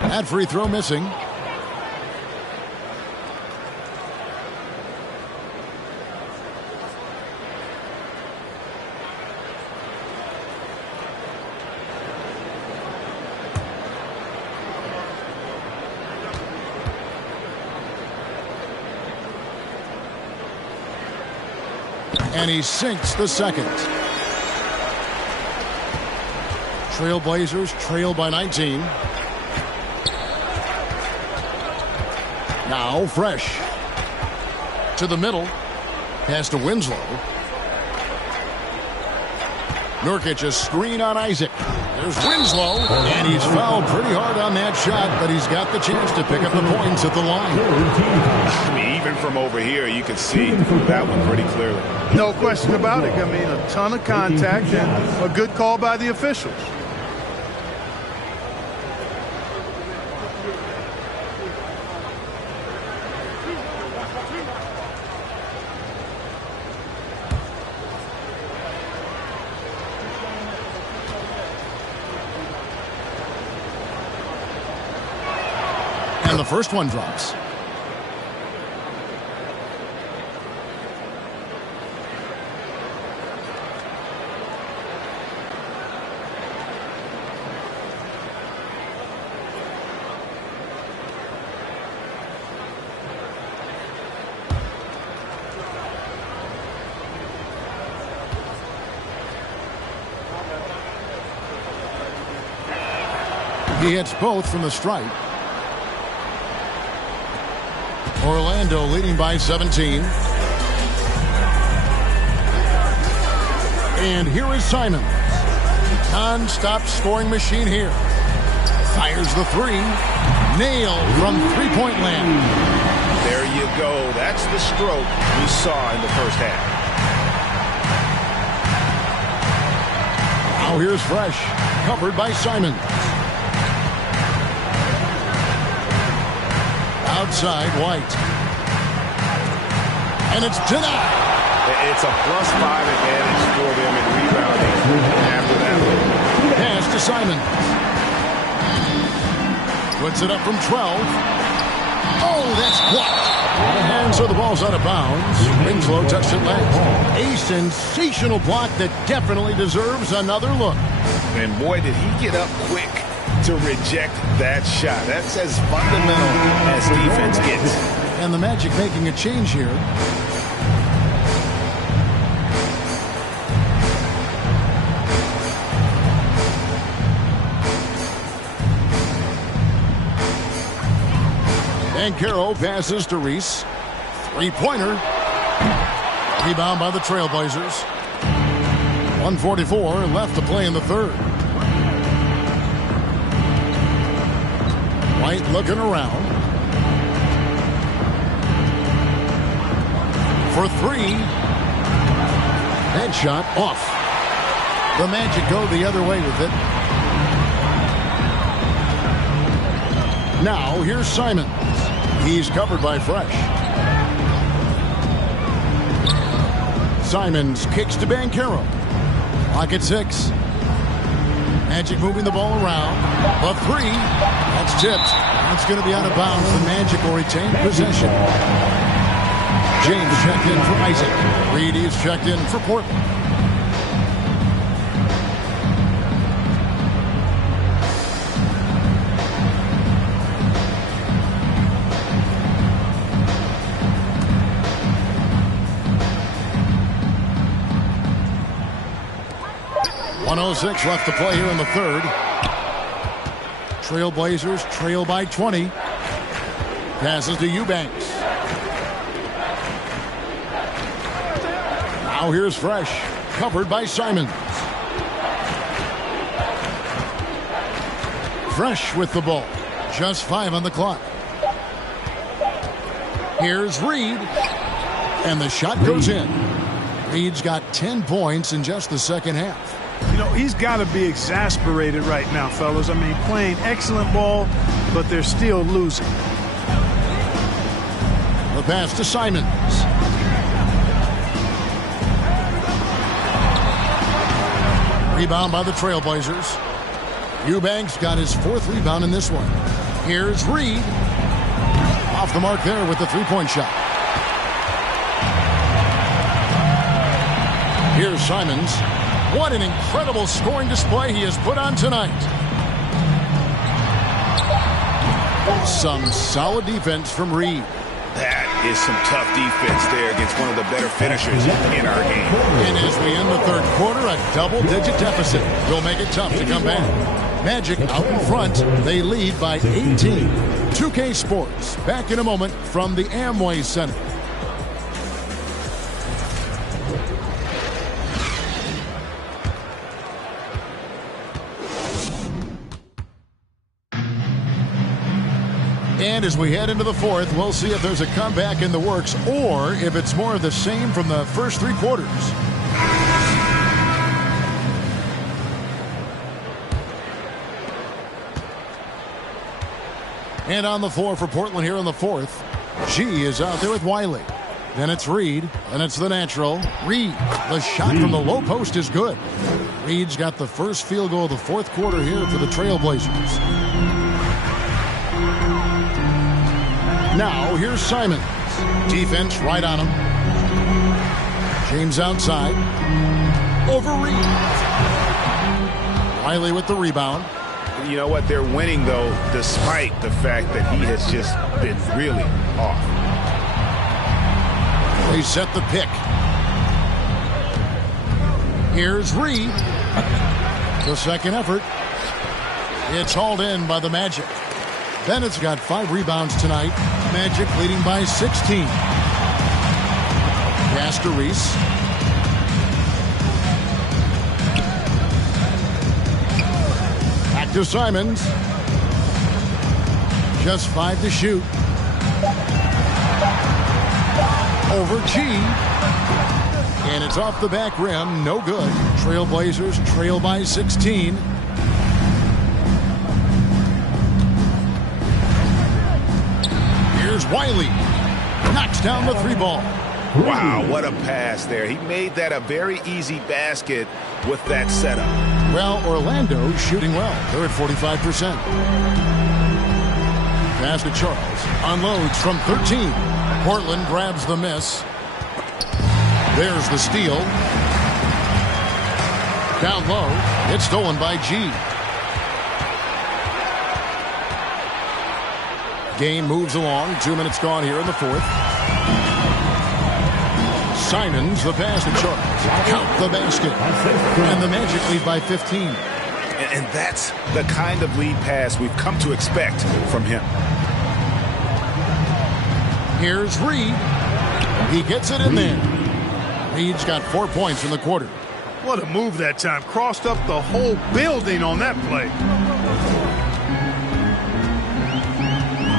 That free throw missing. And he sinks the second. Trailblazers trail by 19. Now Fresh to the middle. Pass to Winslow. Nurkic a screen on Isaac. There's Winslow, and he's fouled pretty hard on that shot, but he's got the chance to pick up the points at the line. I mean, even from over here, you can see that one pretty clearly. No question about it. I mean, a ton of contact and a good call by the officials. And the first one drops. He hits both from the stripe. Orlando leading by 17. And here is Simon. Non-stop scoring machine here. Fires the three. Nailed from three-point land. There you go. That's the stroke we saw in the first half. Now here's Fresh. Covered by Simon. Outside, White. And it's denied. It's a +5 advantage for them in rebounding after that. Pass to Simon. Puts it up from 12. Oh, that's blocked. And so the ball's out of bounds. Winslow touched it last. A sensational block that definitely deserves another look. And boy, did he get up quick to reject that shot. That's as fundamental as defense gets. And the Magic making a change here. Banchero passes to Reese. Three-pointer. Rebound by the Trailblazers. 1:44 left to play in the third. White looking around. For three. Headshot off. The Magic go the other way with it. Now here's Simons. He's covered by Fresh. Simons kicks to Banchero. Clock at 6. Magic moving the ball around. A three. That's tipped. That's going to be out of bounds. The Magic will retain possession. James checked in for Isaac. Reed is checked in for Portland. .106 left to play here in the third. Trailblazers trail by 20. Passes to Eubanks. Now here's Fresh. Covered by Simons. Fresh with the ball. Just 5 on the clock. Here's Reed. And the shot goes in. Reed's got 10 points in just the second half. You know, he's got to be exasperated right now, fellas. I mean, playing excellent ball, but they're still losing. The pass to Simons. Rebound by the Trailblazers. Eubanks got his 4th rebound in this one. Here's Reed. Off the mark there with the three-point shot. Here's Simons. What an incredible scoring display he has put on tonight. Some solid defense from Reed. That is some tough defense there against one of the better finishers in our game. And as we end the third quarter, a double-digit deficit will make it tough to come back. Magic out in front. They lead by 18. 2K Sports back in a moment from the Amway Center. And as we head into the fourth, we'll see if there's a comeback in the works or if it's more of the same from the first 3 quarters. And on the floor for Portland here in the fourth, G is out there with Wiley. Then it's Reed, and it's the natural. Reed, the shot from the low post is good. Reed's got the first field goal of the fourth quarter here for the Trailblazers. Now here's Simons. Defense right on him. James outside. Over Reed. Wiley with the rebound. You know what? They're winning, though, despite the fact that he has just been really off. They set the pick. Here's Reed. The second effort. It's hauled in by the Magic. Bennett's got 5 rebounds tonight. Magic leading by 16. Pass to Reese. Back to Simons. Just 5 to shoot. Over G. And it's off the back rim. No good. Trailblazers trail by 16. Here's Wiley. Knocks down the 3 ball. Wow, what a pass there. He made that a very easy basket with that setup. Well, Orlando shooting well. They're at 45%. Pass to Charles. Unloads from 13. Portland grabs the miss. There's the steal. Down low. It's stolen by G. Game moves along. 2 minutes gone here in the 4th. Simons, the pass to Charles. Count the basket. And the Magic lead by 15. And that's the kind of lead pass we've come to expect from him. Here's Reed. He gets it in there. Reed's got 4 points in the quarter. What a move that time. Crossed up the whole building on that play.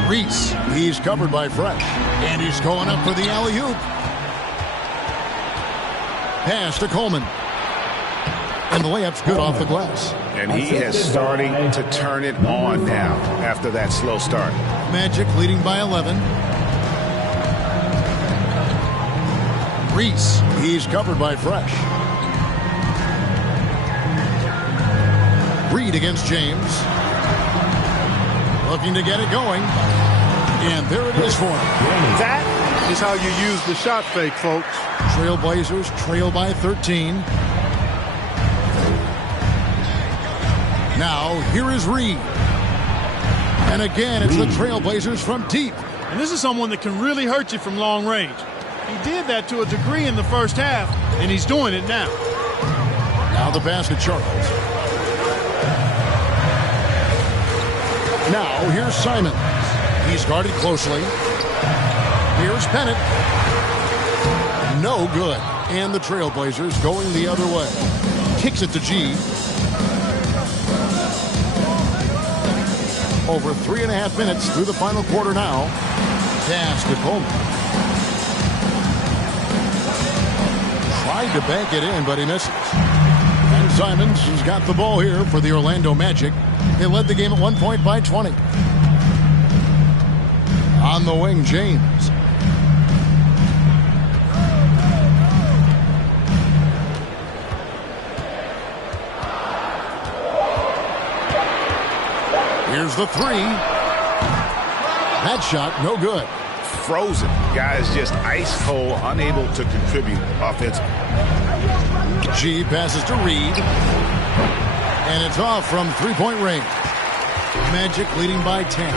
Reese, he's covered by Fresh. And he's going up for the alley-oop. Pass to Coleman. And the layup's good off the glass. And he is starting to turn it on now after that slow start. Magic leading by 11. Reese, he's covered by Fresh. Reed against James. Looking to get it going. And there it is for him. That is how you use the shot fake, folks. Trailblazers trail by 13. Now, here is Reed. And again, it's the Trailblazers from deep. And this is someone that can really hurt you from long range. He did that to a degree in the first half, and he's doing it now. Now the pass to Charles. Now, here's Simons. He's guarded closely. Here's Bennett. No good. And the Trailblazers going the other way. Kicks it to G. Over 3.5 minutes through the final quarter now. Pass to Coleman. Tried to bank it in, but he misses. And Simons has got the ball here for the Orlando Magic. They led the game at 1 point by 20. On the wing, James. Here's the 3. That shot, no good. Frozen. Guys just ice cold, unable to contribute offensively. G passes to Reed. And it's off from 3-point range. Magic leading by 10.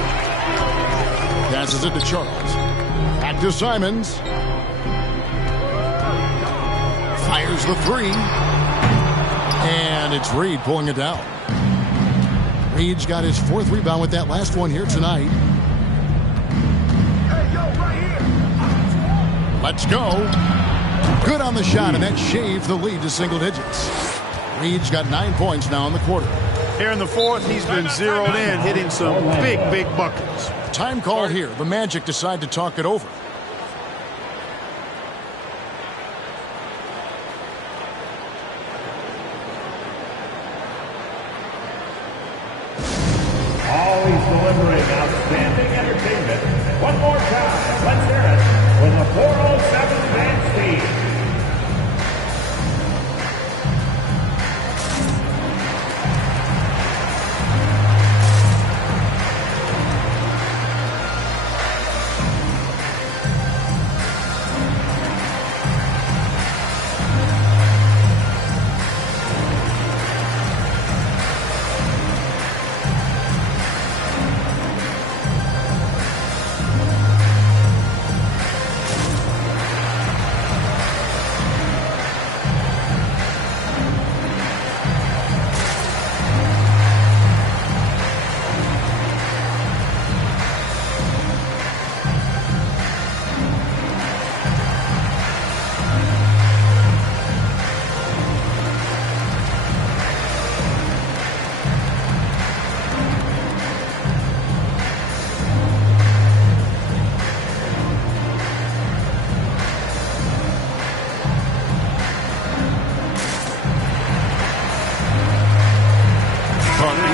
Passes it to Charles. Back to Simons. Fires the 3. And it's Reed pulling it down. Reed's got his 4th rebound with that last one here tonight. Let's go. Good on the shot, and that shaved the lead to single digits. Reed's got 9 points now in the quarter. Here in the 4th, he's been zeroed in, hitting some big buckets. Time called here. The Magic decide to talk it over. Always delivering outstanding entertainment. One more time, let's hear it for the 407 Dance Team.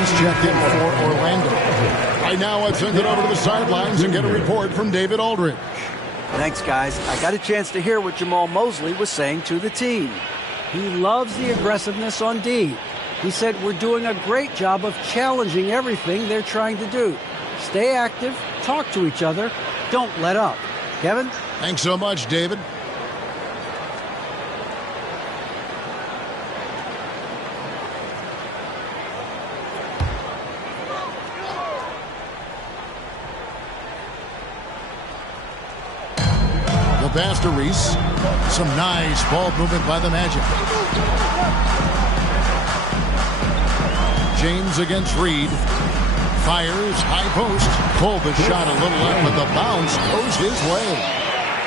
He's checked in for Orlando. Right now, I've sent it over to the sidelines and get a report from David Aldridge. Thanks, guys. I got a chance to hear what Jamal Mosley was saying to the team. He loves the aggressiveness on D. He said, we're doing a great job of challenging everything they're trying to do. Stay active, talk to each other, don't let up. Kevin? Thanks so much, David. The pass to Reese. Some nice ball movement by the Magic. James against Reed. Fires, high post. Pulled the shot a little left, but the bounce goes his way.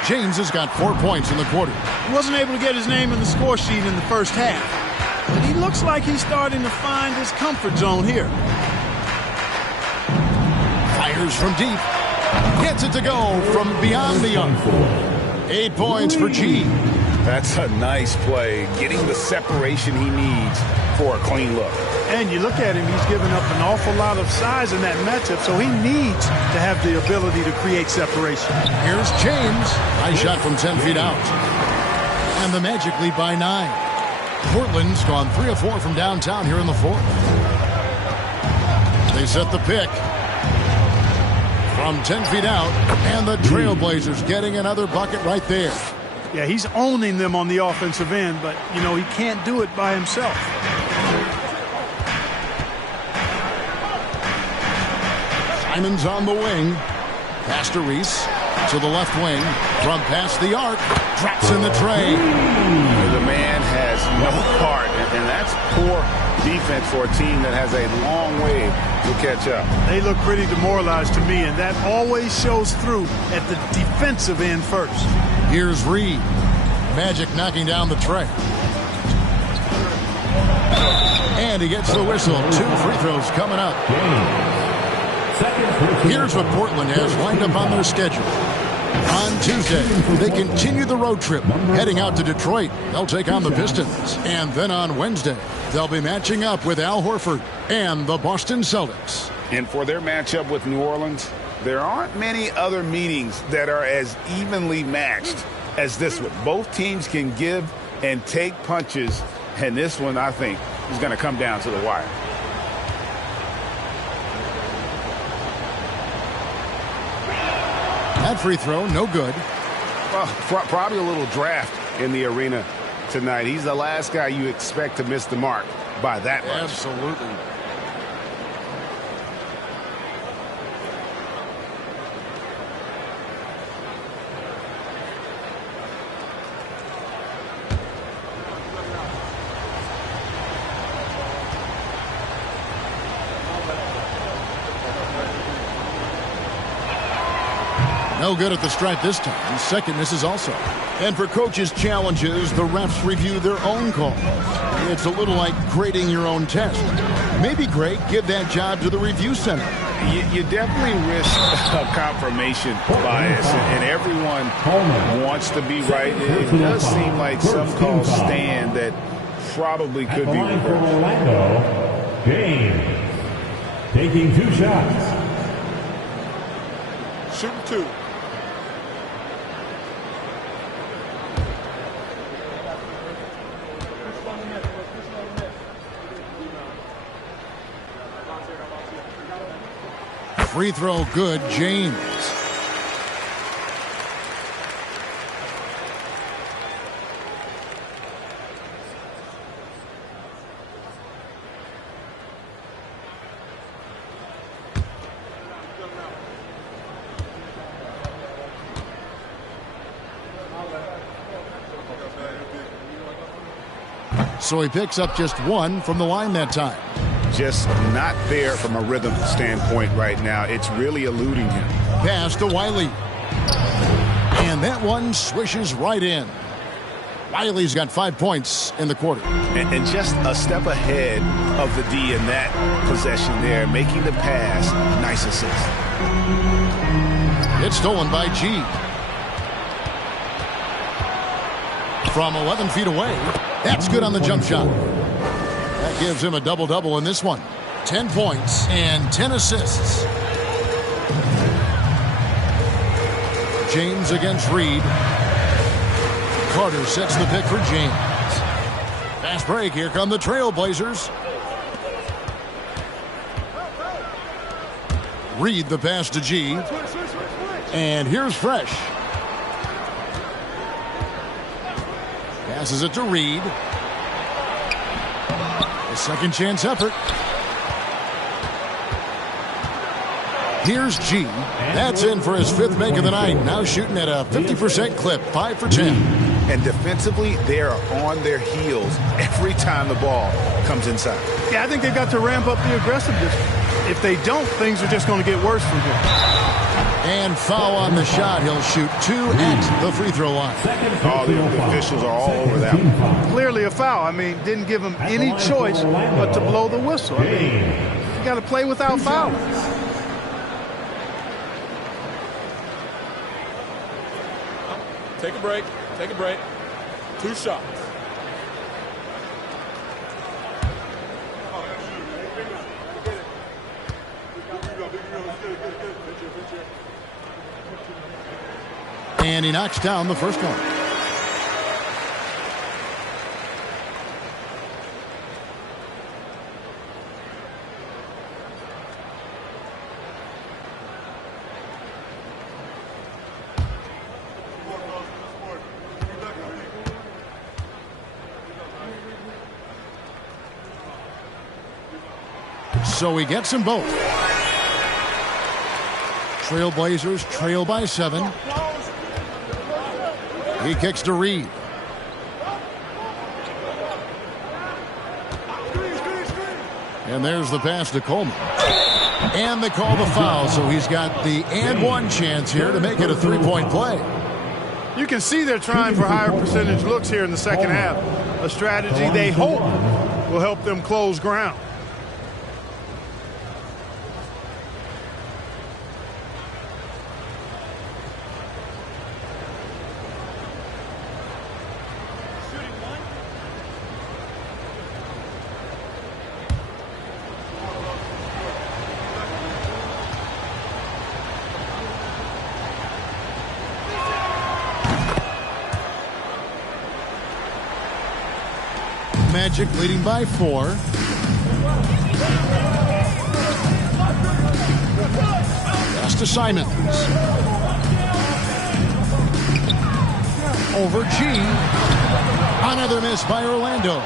James has got 4 points in the quarter. He wasn't able to get his name in the score sheet in the first half, but he looks like he's starting to find his comfort zone here. Fires from deep. Gets it to go from beyond the arc. 8 points for G. That's a nice play, getting the separation he needs for a clean look. And you look at him, he's given up an awful lot of size in that matchup, so he needs to have the ability to create separation. Here's James. High shot from 10 feet out. And the Magic lead by 9. Portland's gone 3 of 4 from downtown here in the fourth. They set the pick. From 10 feet out, and the Trailblazers getting another bucket right there. Yeah, he's owning them on the offensive end, but, you know, he can't do it by himself. Simon's on the wing. Pass to Reese. To the left wing. From past the arc. Drops in the tray. The man has no heart, and that's poor defense for a team that has a long way to catch up. They look pretty demoralized to me, and that always shows through at the defensive end first. Here's Reed. Magic knocking down the tray. And he gets the whistle. 2 free throws coming up. Here's what Portland has lined up on their schedule. On Tuesday, they continue the road trip, heading out to Detroit. They'll take on the Pistons. And then on Wednesday, they'll be matching up with Al Horford and the Boston Celtics. And for their matchup with New Orleans, there aren't many other meetings that are as evenly matched as this one. Both teams can give and take punches, and this one, I think, is going to come down to the wire. That free throw, no good. Well, probably a little draft in the arena tonight. He's the last guy you expect to miss the mark by that much. Absolutely. No good at the stripe this time. Second misses also. And for coaches' challenges, the refs review their own calls. It's a little like grading your own test. Maybe, Greg, give that job to the review center. You definitely risk a confirmation bias, and everyone wants to be right. It does seem like some calls stand that probably could be reversed. Orlando, James taking 2 shots. Shooting 2. Free throw good, James. So he picks up just 1 from the line that time. Just not there from a rhythm standpoint right now. It's really eluding him. Pass to Wiley. And that one swishes right in. Wiley's got 5 points in the quarter. And just a step ahead of the D in that possession there, making the pass. Nice assist. It's stolen by G. From 11 feet away. That's good on the jump shot. That gives him a double-double in this one. 10 points and 10 assists. James against Reed. Carter sets the pick for James. Fast break. Here come the Trailblazers. Reed the pass to G. And here's Fresh. Passes it to Reed. A second chance effort. Here's G. That's in for his 5th make of the night. Now shooting at a 50% clip. 5 for 10. And defensively, they are on their heels every time the ball comes inside. Yeah, I think they've got to ramp up the aggressiveness. If they don't, things are just going to get worse from here. And foul on the shot. He'll shoot 2 at the free throw line. Oh, the officials are all over that one. Clearly a foul. I mean, didn't give him any choice but to blow the whistle. I mean, you got to play without fouling. Take a break. Take a break. 2 shots. And he knocks down the first one. So he gets them both. Trailblazers trail by 7. He kicks to Reed. And there's the pass to Coleman. And they call the foul, so he's got the and one chance here to make it a 3-point play. You can see they're trying for higher percentage looks here in the second half. A strategy they hope will help them close ground. Magic leading by 4. Pass to Simons. Over G. Another miss by Orlando.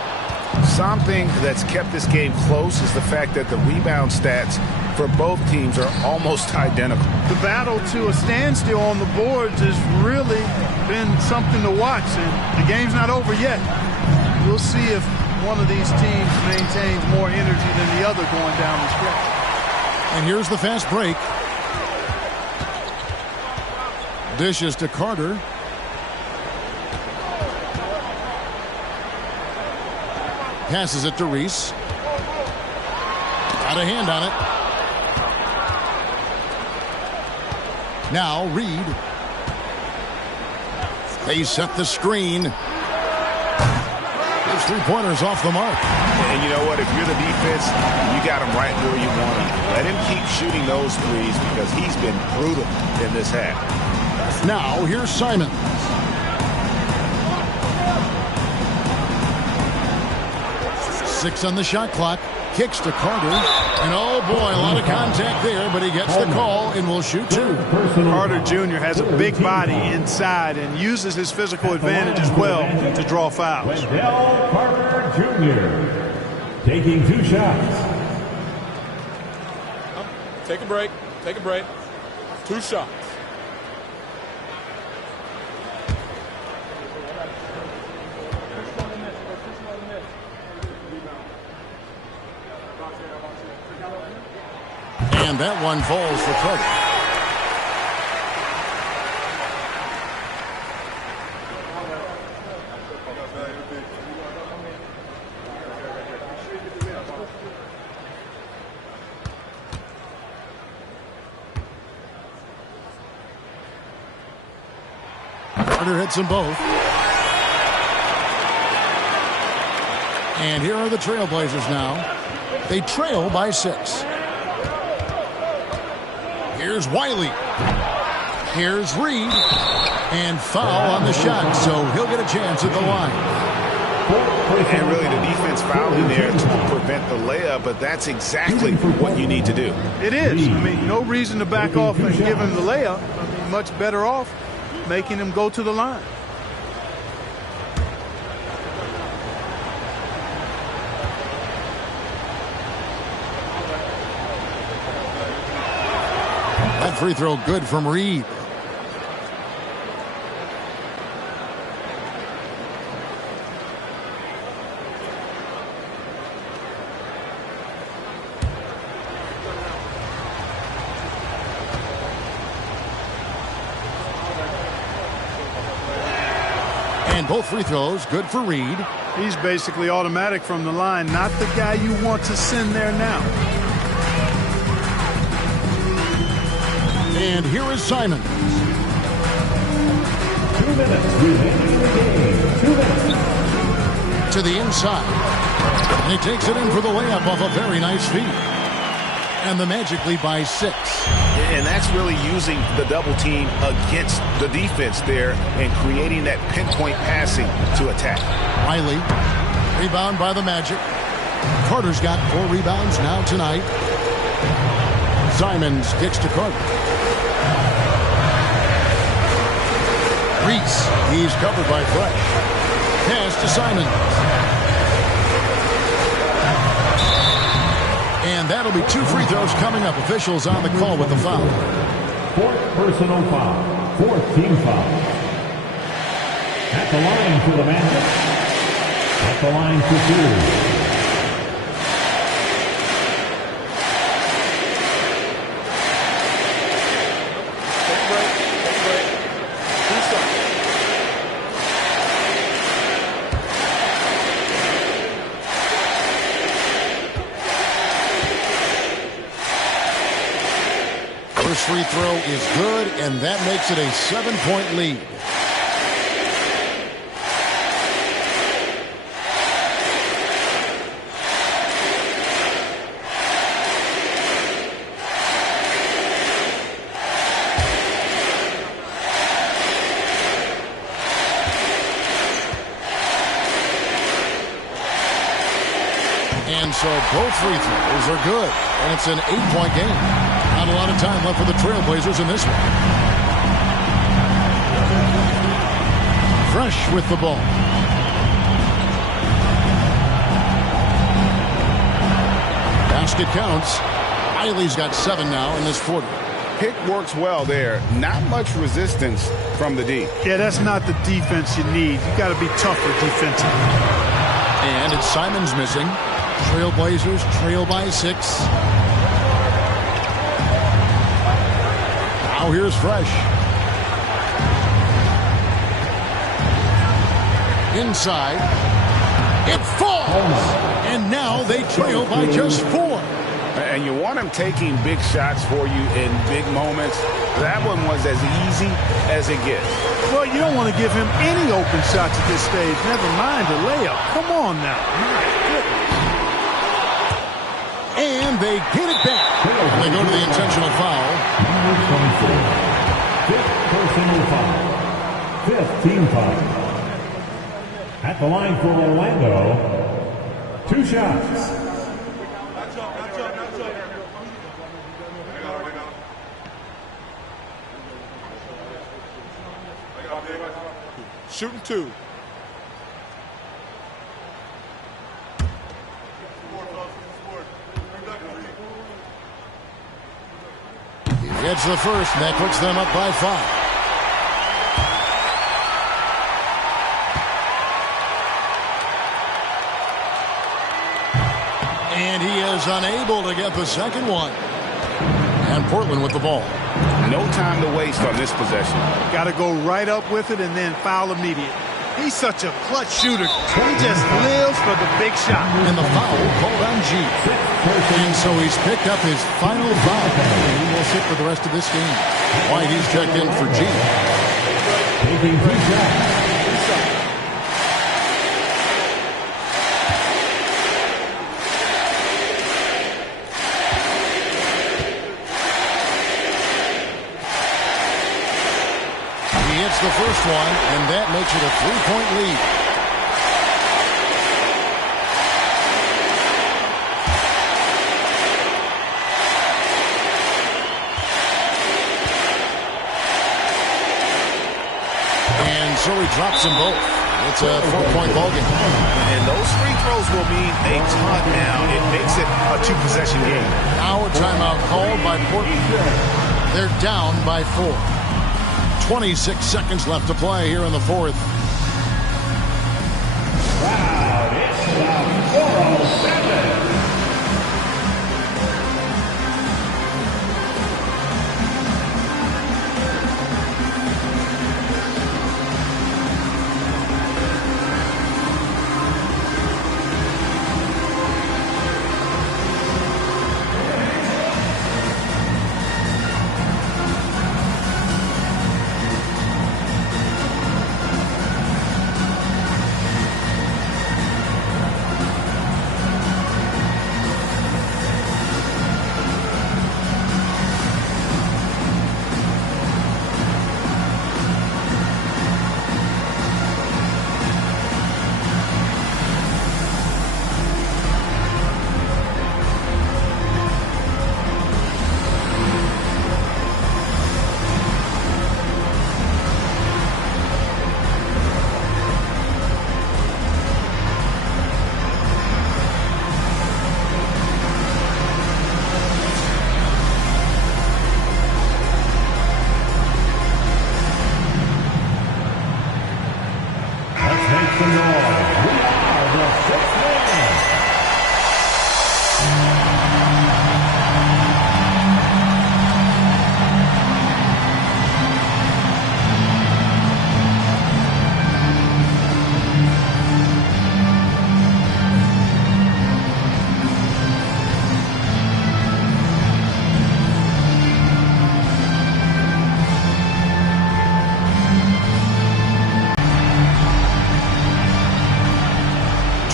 Something that's kept this game close is the fact that the rebound stats for both teams are almost identical. The battle to a standstill on the boards has really been something to watch, and the game's not over yet. We'll see if one of these teams maintains more energy than the other going down the stretch. And here's the fast break. Dishes to Carter. Passes it to Reese. Got a hand on it. Now Reed. They set the screen. His 3-pointers off the mark. And you know what? If you're the defense, you got him right where you want him. Let him keep shooting those threes because he's been brutal in this half. Now here's Simons. Six on the shot clock. Kicks to Carter. And oh boy, a lot of contact there, but he gets the call and will shoot 2. Carter Jr. has a big body inside and uses his physical advantage as well to draw fouls. Wendell Carter Jr. taking 2 shots. Take a break. Take a break. 2 shots. And that one falls for Carter. Carter hits them both. And here are the Trailblazers now. They trail by 6. Here's Wiley. Here's Reed. And foul on the shot, so he'll get a chance at the line. And really the defense fouling there to prevent the layup, but that's exactly what you need to do. It is. I mean, no reason to back off and give him the layup. I mean, much better off making him go to the line. That free throw good from Reed. And both free throws good for Reed. He's basically automatic from the line, not the guy you want to send there now. And here is Simon. 2 minutes remaining in the game. 2 minutes. To the inside. And he takes it in for the layup off a very nice feed. And the Magic lead by 6. And that's really using the double team against the defense there and creating that pinpoint passing to attack. Wiley, rebound by the Magic. Carter's got 4 rebounds now tonight. Simons kicks to Carter. Reese, he's covered by Fresh. Pass to Simons. And that'll be 2 free throws coming up. Officials on the call with the foul. 4th personal foul. 4th team foul. At the line for the Magic. At the line for 2. Free throw is good, and that makes it a 7-point lead. And so both free throws are good, and it's an 8-point game. Not a lot of time left for the Trailblazers in this one. Fresh with the ball. Basket counts. Wiley's got 7 now in this quarter. Pick works well there. Not much resistance from the D. Yeah, that's not the defense you need. You got to be tougher defensively. And it's Simons missing. Trailblazers trail by 6. Now here's Fresh. Inside. It falls. And now they trail by just 4. And you want him taking big shots for you in big moments. That one was as easy as it gets. Well, you don't want to give him any open shots at this stage. Never mind a layup. Come on now. My goodness. And they get it back. And they go to the intentional foul. Number 24. 5th personal foul. 5th team foul. At the line for Orlando. 2 shots. Shooting 2. He gets the first, and that puts them up by 5. And he is unable to get the second one. And Portland with the ball. No time to waste on this possession. Got to go right up with it and then foul immediate. He's such a clutch shooter. He just lives for the big shot. And the foul called on G. And so he's picked up his final foul. And he will sit for the rest of this game. White, he's checked in for G. Taking 2 shots. hits the first one, and that makes it a 3-point lead. And so he drops them both. It's a 4-point ballgame. And those free throws will mean a ton now. It makes it a 2-possession game. Now a timeout called by Portland. They're down by 4. 26 seconds left to play here in the fourth. Wow, it's the 407.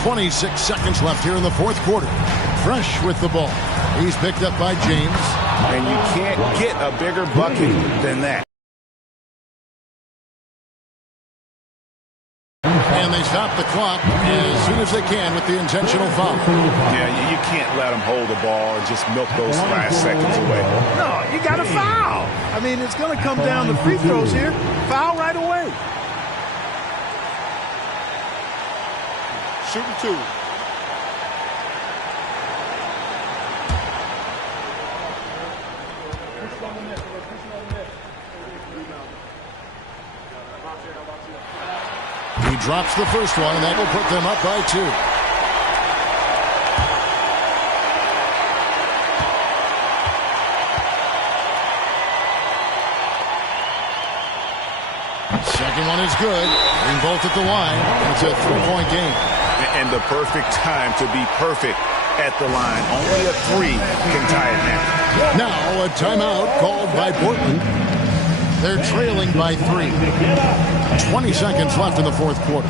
.26 seconds left here in the fourth quarter. Fresh with the ball. He's picked up by James. And you can't get a bigger bucket than that. And they stop the clock as soon as they can with the intentional foul. Yeah, you can't let them hold the ball and just milk those last seconds away. No, you got to foul. I mean, it's going to come down to free throws here. Foul right away. Shooting 2. He drops the first one, and that will put them up by 2. Second one is good. Bring both at the line. It's a 3-point game. And the perfect time to be perfect at the line. Only a 3 can tie it now. Now a timeout called by Portland. They're trailing by 3. 20 seconds left in the fourth quarter.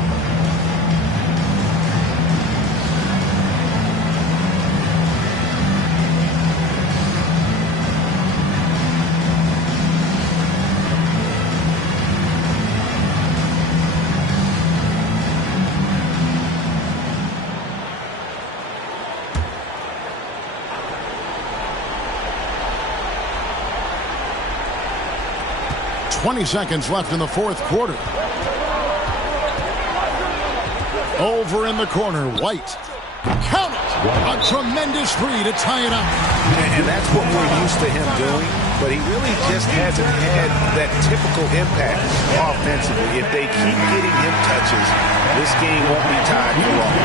.20 seconds left in the fourth quarter. Over in the corner, White. Count it! A tremendous 3 to tie it up. And that's what we're used to him doing, but he really just hasn't had that typical impact offensively. If they keep getting him touches, this game won't be tied for long.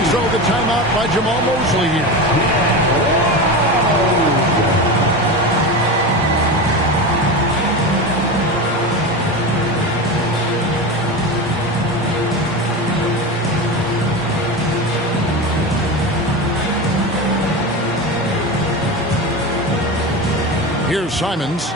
And so the timeout by Jamal Mosley here. Here's Simons.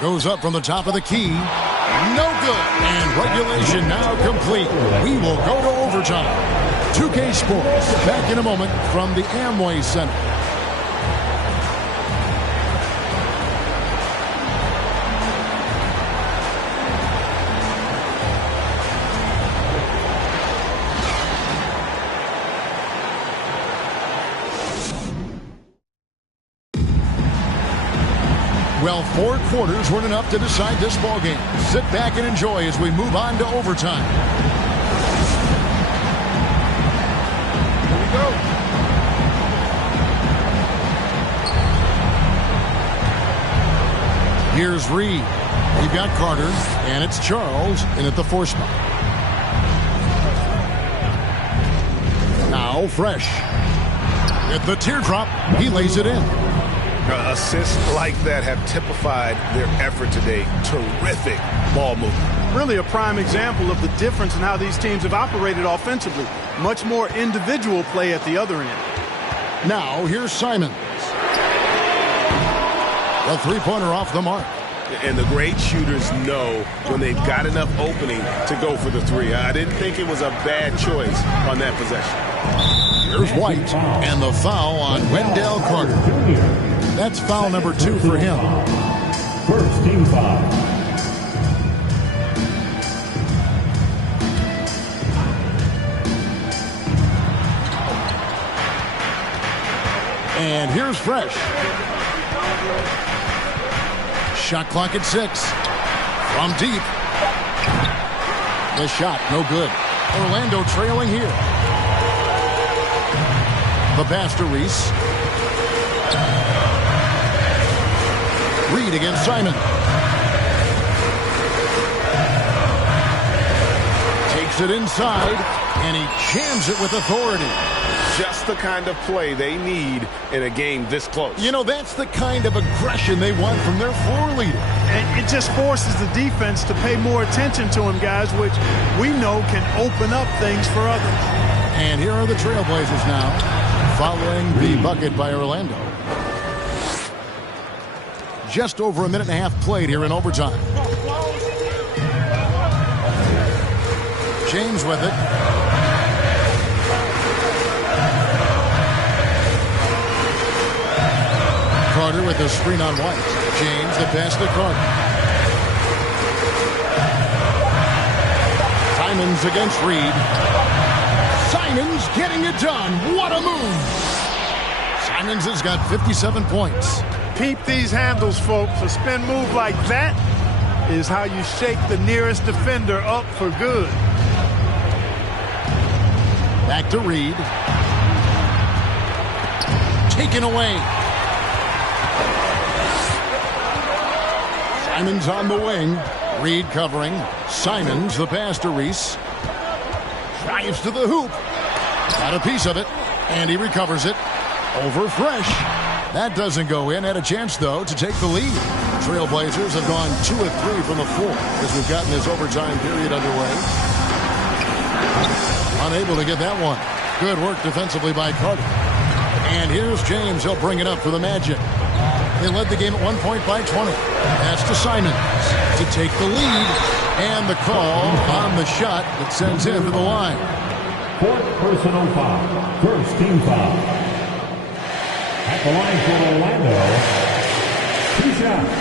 Goes up from the top of the key. No good. And regulation now complete. We will go to overtime. 2K Sports, back in a moment from the Amway Center. Well, 4 quarters weren't enough to decide this ballgame. Sit back and enjoy as we move on to overtime. Here we go. Here's Reed. We've got Carter, and it's Charles in at the 4 spot. Now Fresh. At the teardrop, he lays it in. Assists like that have typified their effort today. Terrific ball movement. Really a prime example of the difference in how these teams have operated offensively. Much more individual play at the other end. Now here's Simons. A 3-pointer off the mark. And the great shooters know when they've got enough opening to go for the 3. I didn't think it was a bad choice on that possession. Here's White, and the foul on Wendell Carter. That's foul number 2 for him. First team foul. And here's Fresh. Shot clock at 6. From deep. The shot, no good. Orlando trailing here. The pass to Reese. Reed against Simon. Takes it inside, and he jams it with authority. Just the kind of play they need in a game this close. You know, that's the kind of aggression they want from their floor leader. And it just forces the defense to pay more attention to him, guys, which we know can open up things for others. And here are the Trailblazers now, following the bucket by Orlando. Just over a minute and a half played here in overtime. James with it. Carter with the screen on White. James the pass to Carter. Simons against Reed. Simons getting it done. What a move. Simons has got 57 points. Peep these handles, folks. A spin move like that is how you shake the nearest defender up for good. Back to Reed. Taken away. Simons on the wing. Reed covering. Simons, the pass to Reese. Drives to the hoop. Got a piece of it. And he recovers it. Over Fresh. That doesn't go in. Had a chance, though, to take the lead. Trailblazers have gone 2 of 3 from the floor as we've gotten this overtime period underway. Unable to get that one. Good work defensively by Carter. And here's James. He'll bring it up for the Magic. They led the game at 1 point by 20. That's to Simons to take the lead. And the call on the shot that sends him to the line. 4th personal foul. First team foul. At the line for Orlando, 2 shots.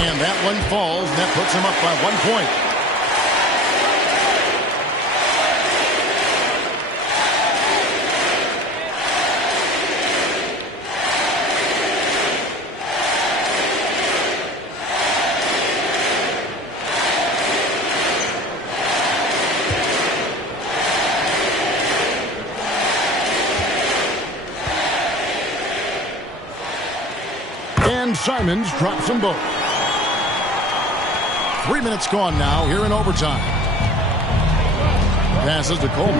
And that one falls, and that puts him up by 1 point. And Simons drops them both. 3 minutes gone now here in overtime. Passes to Coleman.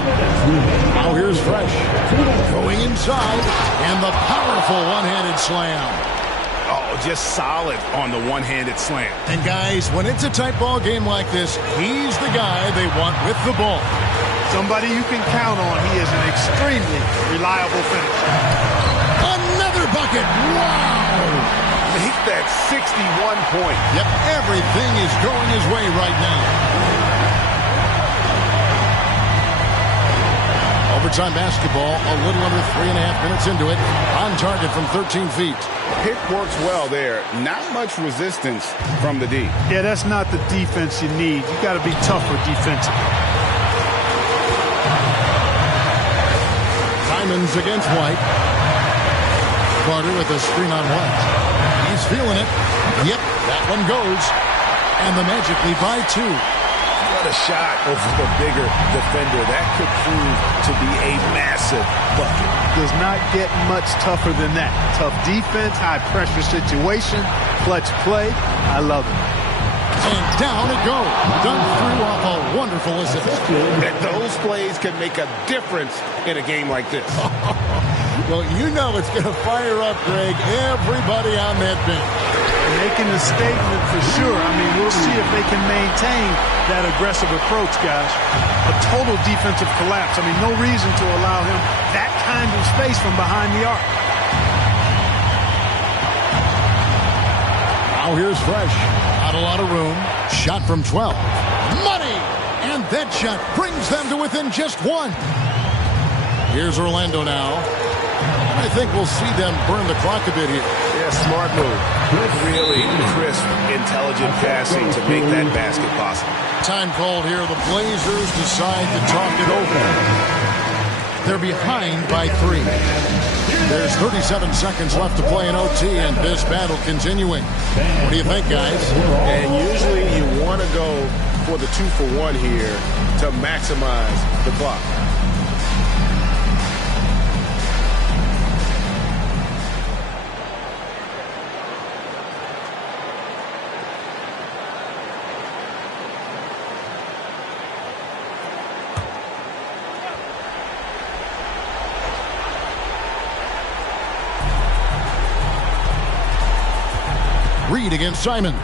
Now here's Fresh. Going inside. And the powerful one-handed slam. Oh, just solid on the one-handed slam. And guys, when it's a tight ball game like this, he's the guy they want with the ball. Somebody you can count on. He is an extremely reliable finisher. Another bucket. Wow. Make that 61 point. Yep, everything is going his way right now. Overtime basketball, a little under 3.5 minutes into it. On target from 13 feet. Pick works well there. Not much resistance from the D. Yeah, that's not the defense you need. You got to be tougher defensively. Simons against White. Carter with a screen on White. He's feeling it. Yep, that one goes. And the Magic lead by 2. What a shot over the bigger defender. That could prove to be a massive bucket. Does not get much tougher than that. Tough defense, high pressure situation, clutch play. I love it. And down it goes. Done through off a wonderful assist. And those plays can make a difference in a game like this. Well, you know it's going to fire up, Greg, everybody on that bench. Making a statement for sure. I mean, we'll see if they can maintain that aggressive approach, guys. A total defensive collapse. I mean, no reason to allow him that kind of space from behind the arc. Now here's Fresh. Not a lot of room. Shot from 12. Money! And that shot brings them to within just 1. Here's Orlando now. I think we'll see them burn the clock a bit here. Yeah, smart move. Really crisp, intelligent passing to make that basket possible. Time called here. The Blazers decide to talk it over. They're behind by 3. There's 37 seconds left to play in OT, and this battle continuing. What do you think, guys? And usually you want to go for the 2-for-1 here to maximize the clock. Reed against Simon.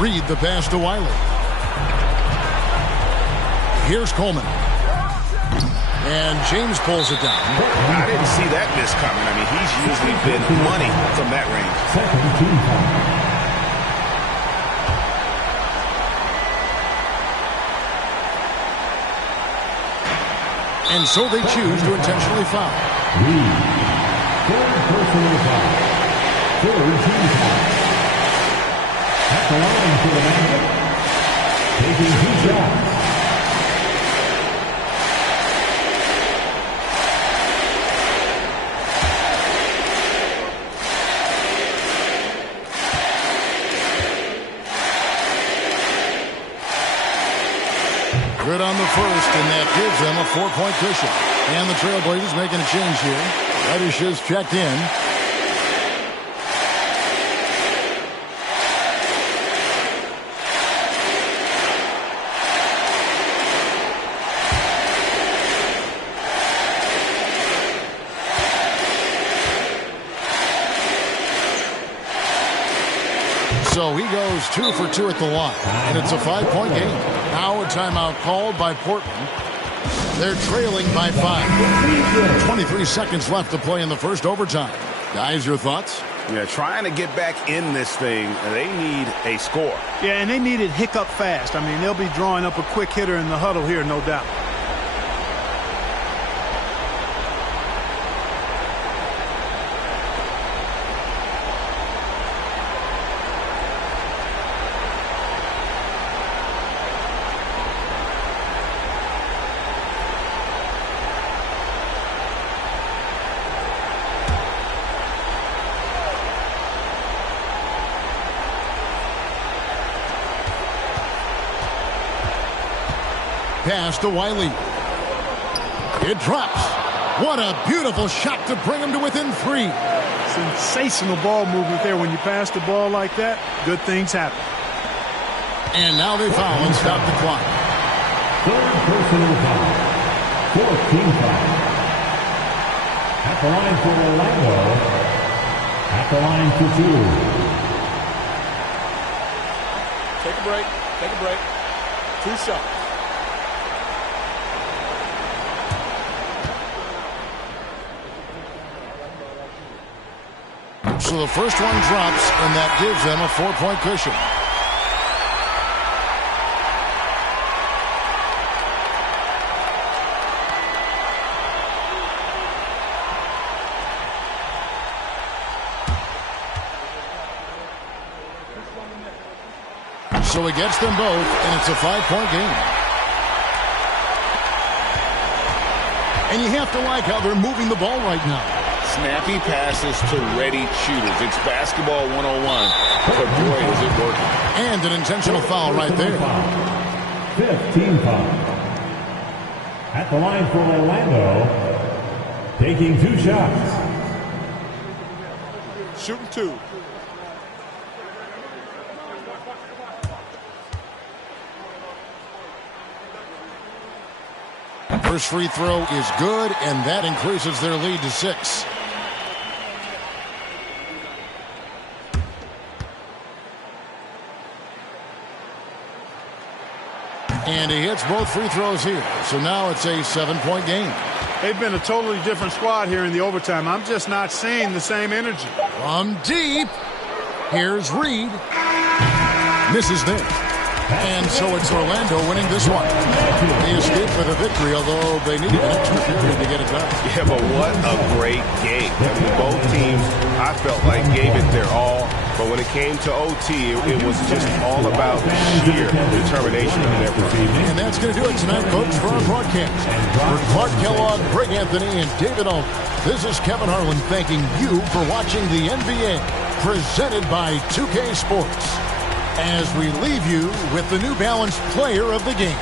Reed the pass to Wiley. Here's Coleman. And James pulls it down. I didn't see that miss coming. I mean, he's usually been money from that range. And so they choose to intentionally foul. Reed. Third personal foul. Third team foul. At the line for the Magic. Taking 2 shots. Good on the first, and that gives them a 4-point cushion. And the Trailblazers making a change here. Reddish is checked in. So he goes 2 for 2 at the line, and it's a 5-point game. Now a timeout called by Portland. They're trailing by 5. 23 seconds left to play in the first overtime. Guys, your thoughts? Yeah, trying to get back in this thing, they need a score. Yeah, and they need it hiccup fast. I mean, they'll be drawing up a quick hitter in the huddle here, no doubt. Pass to Wiley. It drops. What a beautiful shot to bring him to within 3. Sensational ball movement there. When you pass the ball like that, good things happen. And now they foul and stop the clock. Third personal foul. 4th team foul. At the line for Orlando. At the line for 2. Take a break. Take a break. 2 shots. So the first one drops, and that gives them a 4-point cushion. So he gets them both, and it's a 5-point game. And you have to like how they're moving the ball right now. Snappy passes to ready shooters. It's basketball 101, but boy, is it working. And an intentional foul right there. 5th team foul. At the line for Orlando, taking 2 shots. Shooting 2. First free throw is good, and that increases their lead to 6. And he hits both free throws here. So now it's a 7-point game. They've been a totally different squad here in the overtime. I'm just not seeing the same energy. From deep, here's Reed. Misses there. And so it's Orlando winning this one. They escaped with a victory, although they needed an extra period to get it done. Yeah, but what a great game. I mean, both teams, I felt like, gave it their all. But when it came to OT, it was just all about sheer determination on their part. And that's going to do it tonight, folks, for our broadcast. For Clark Kellogg, Greg Anthony, and David Owen, this is Kevin Harlan thanking you for watching the NBA, presented by 2K Sports, as we leave you with the New Balance Player of the Game.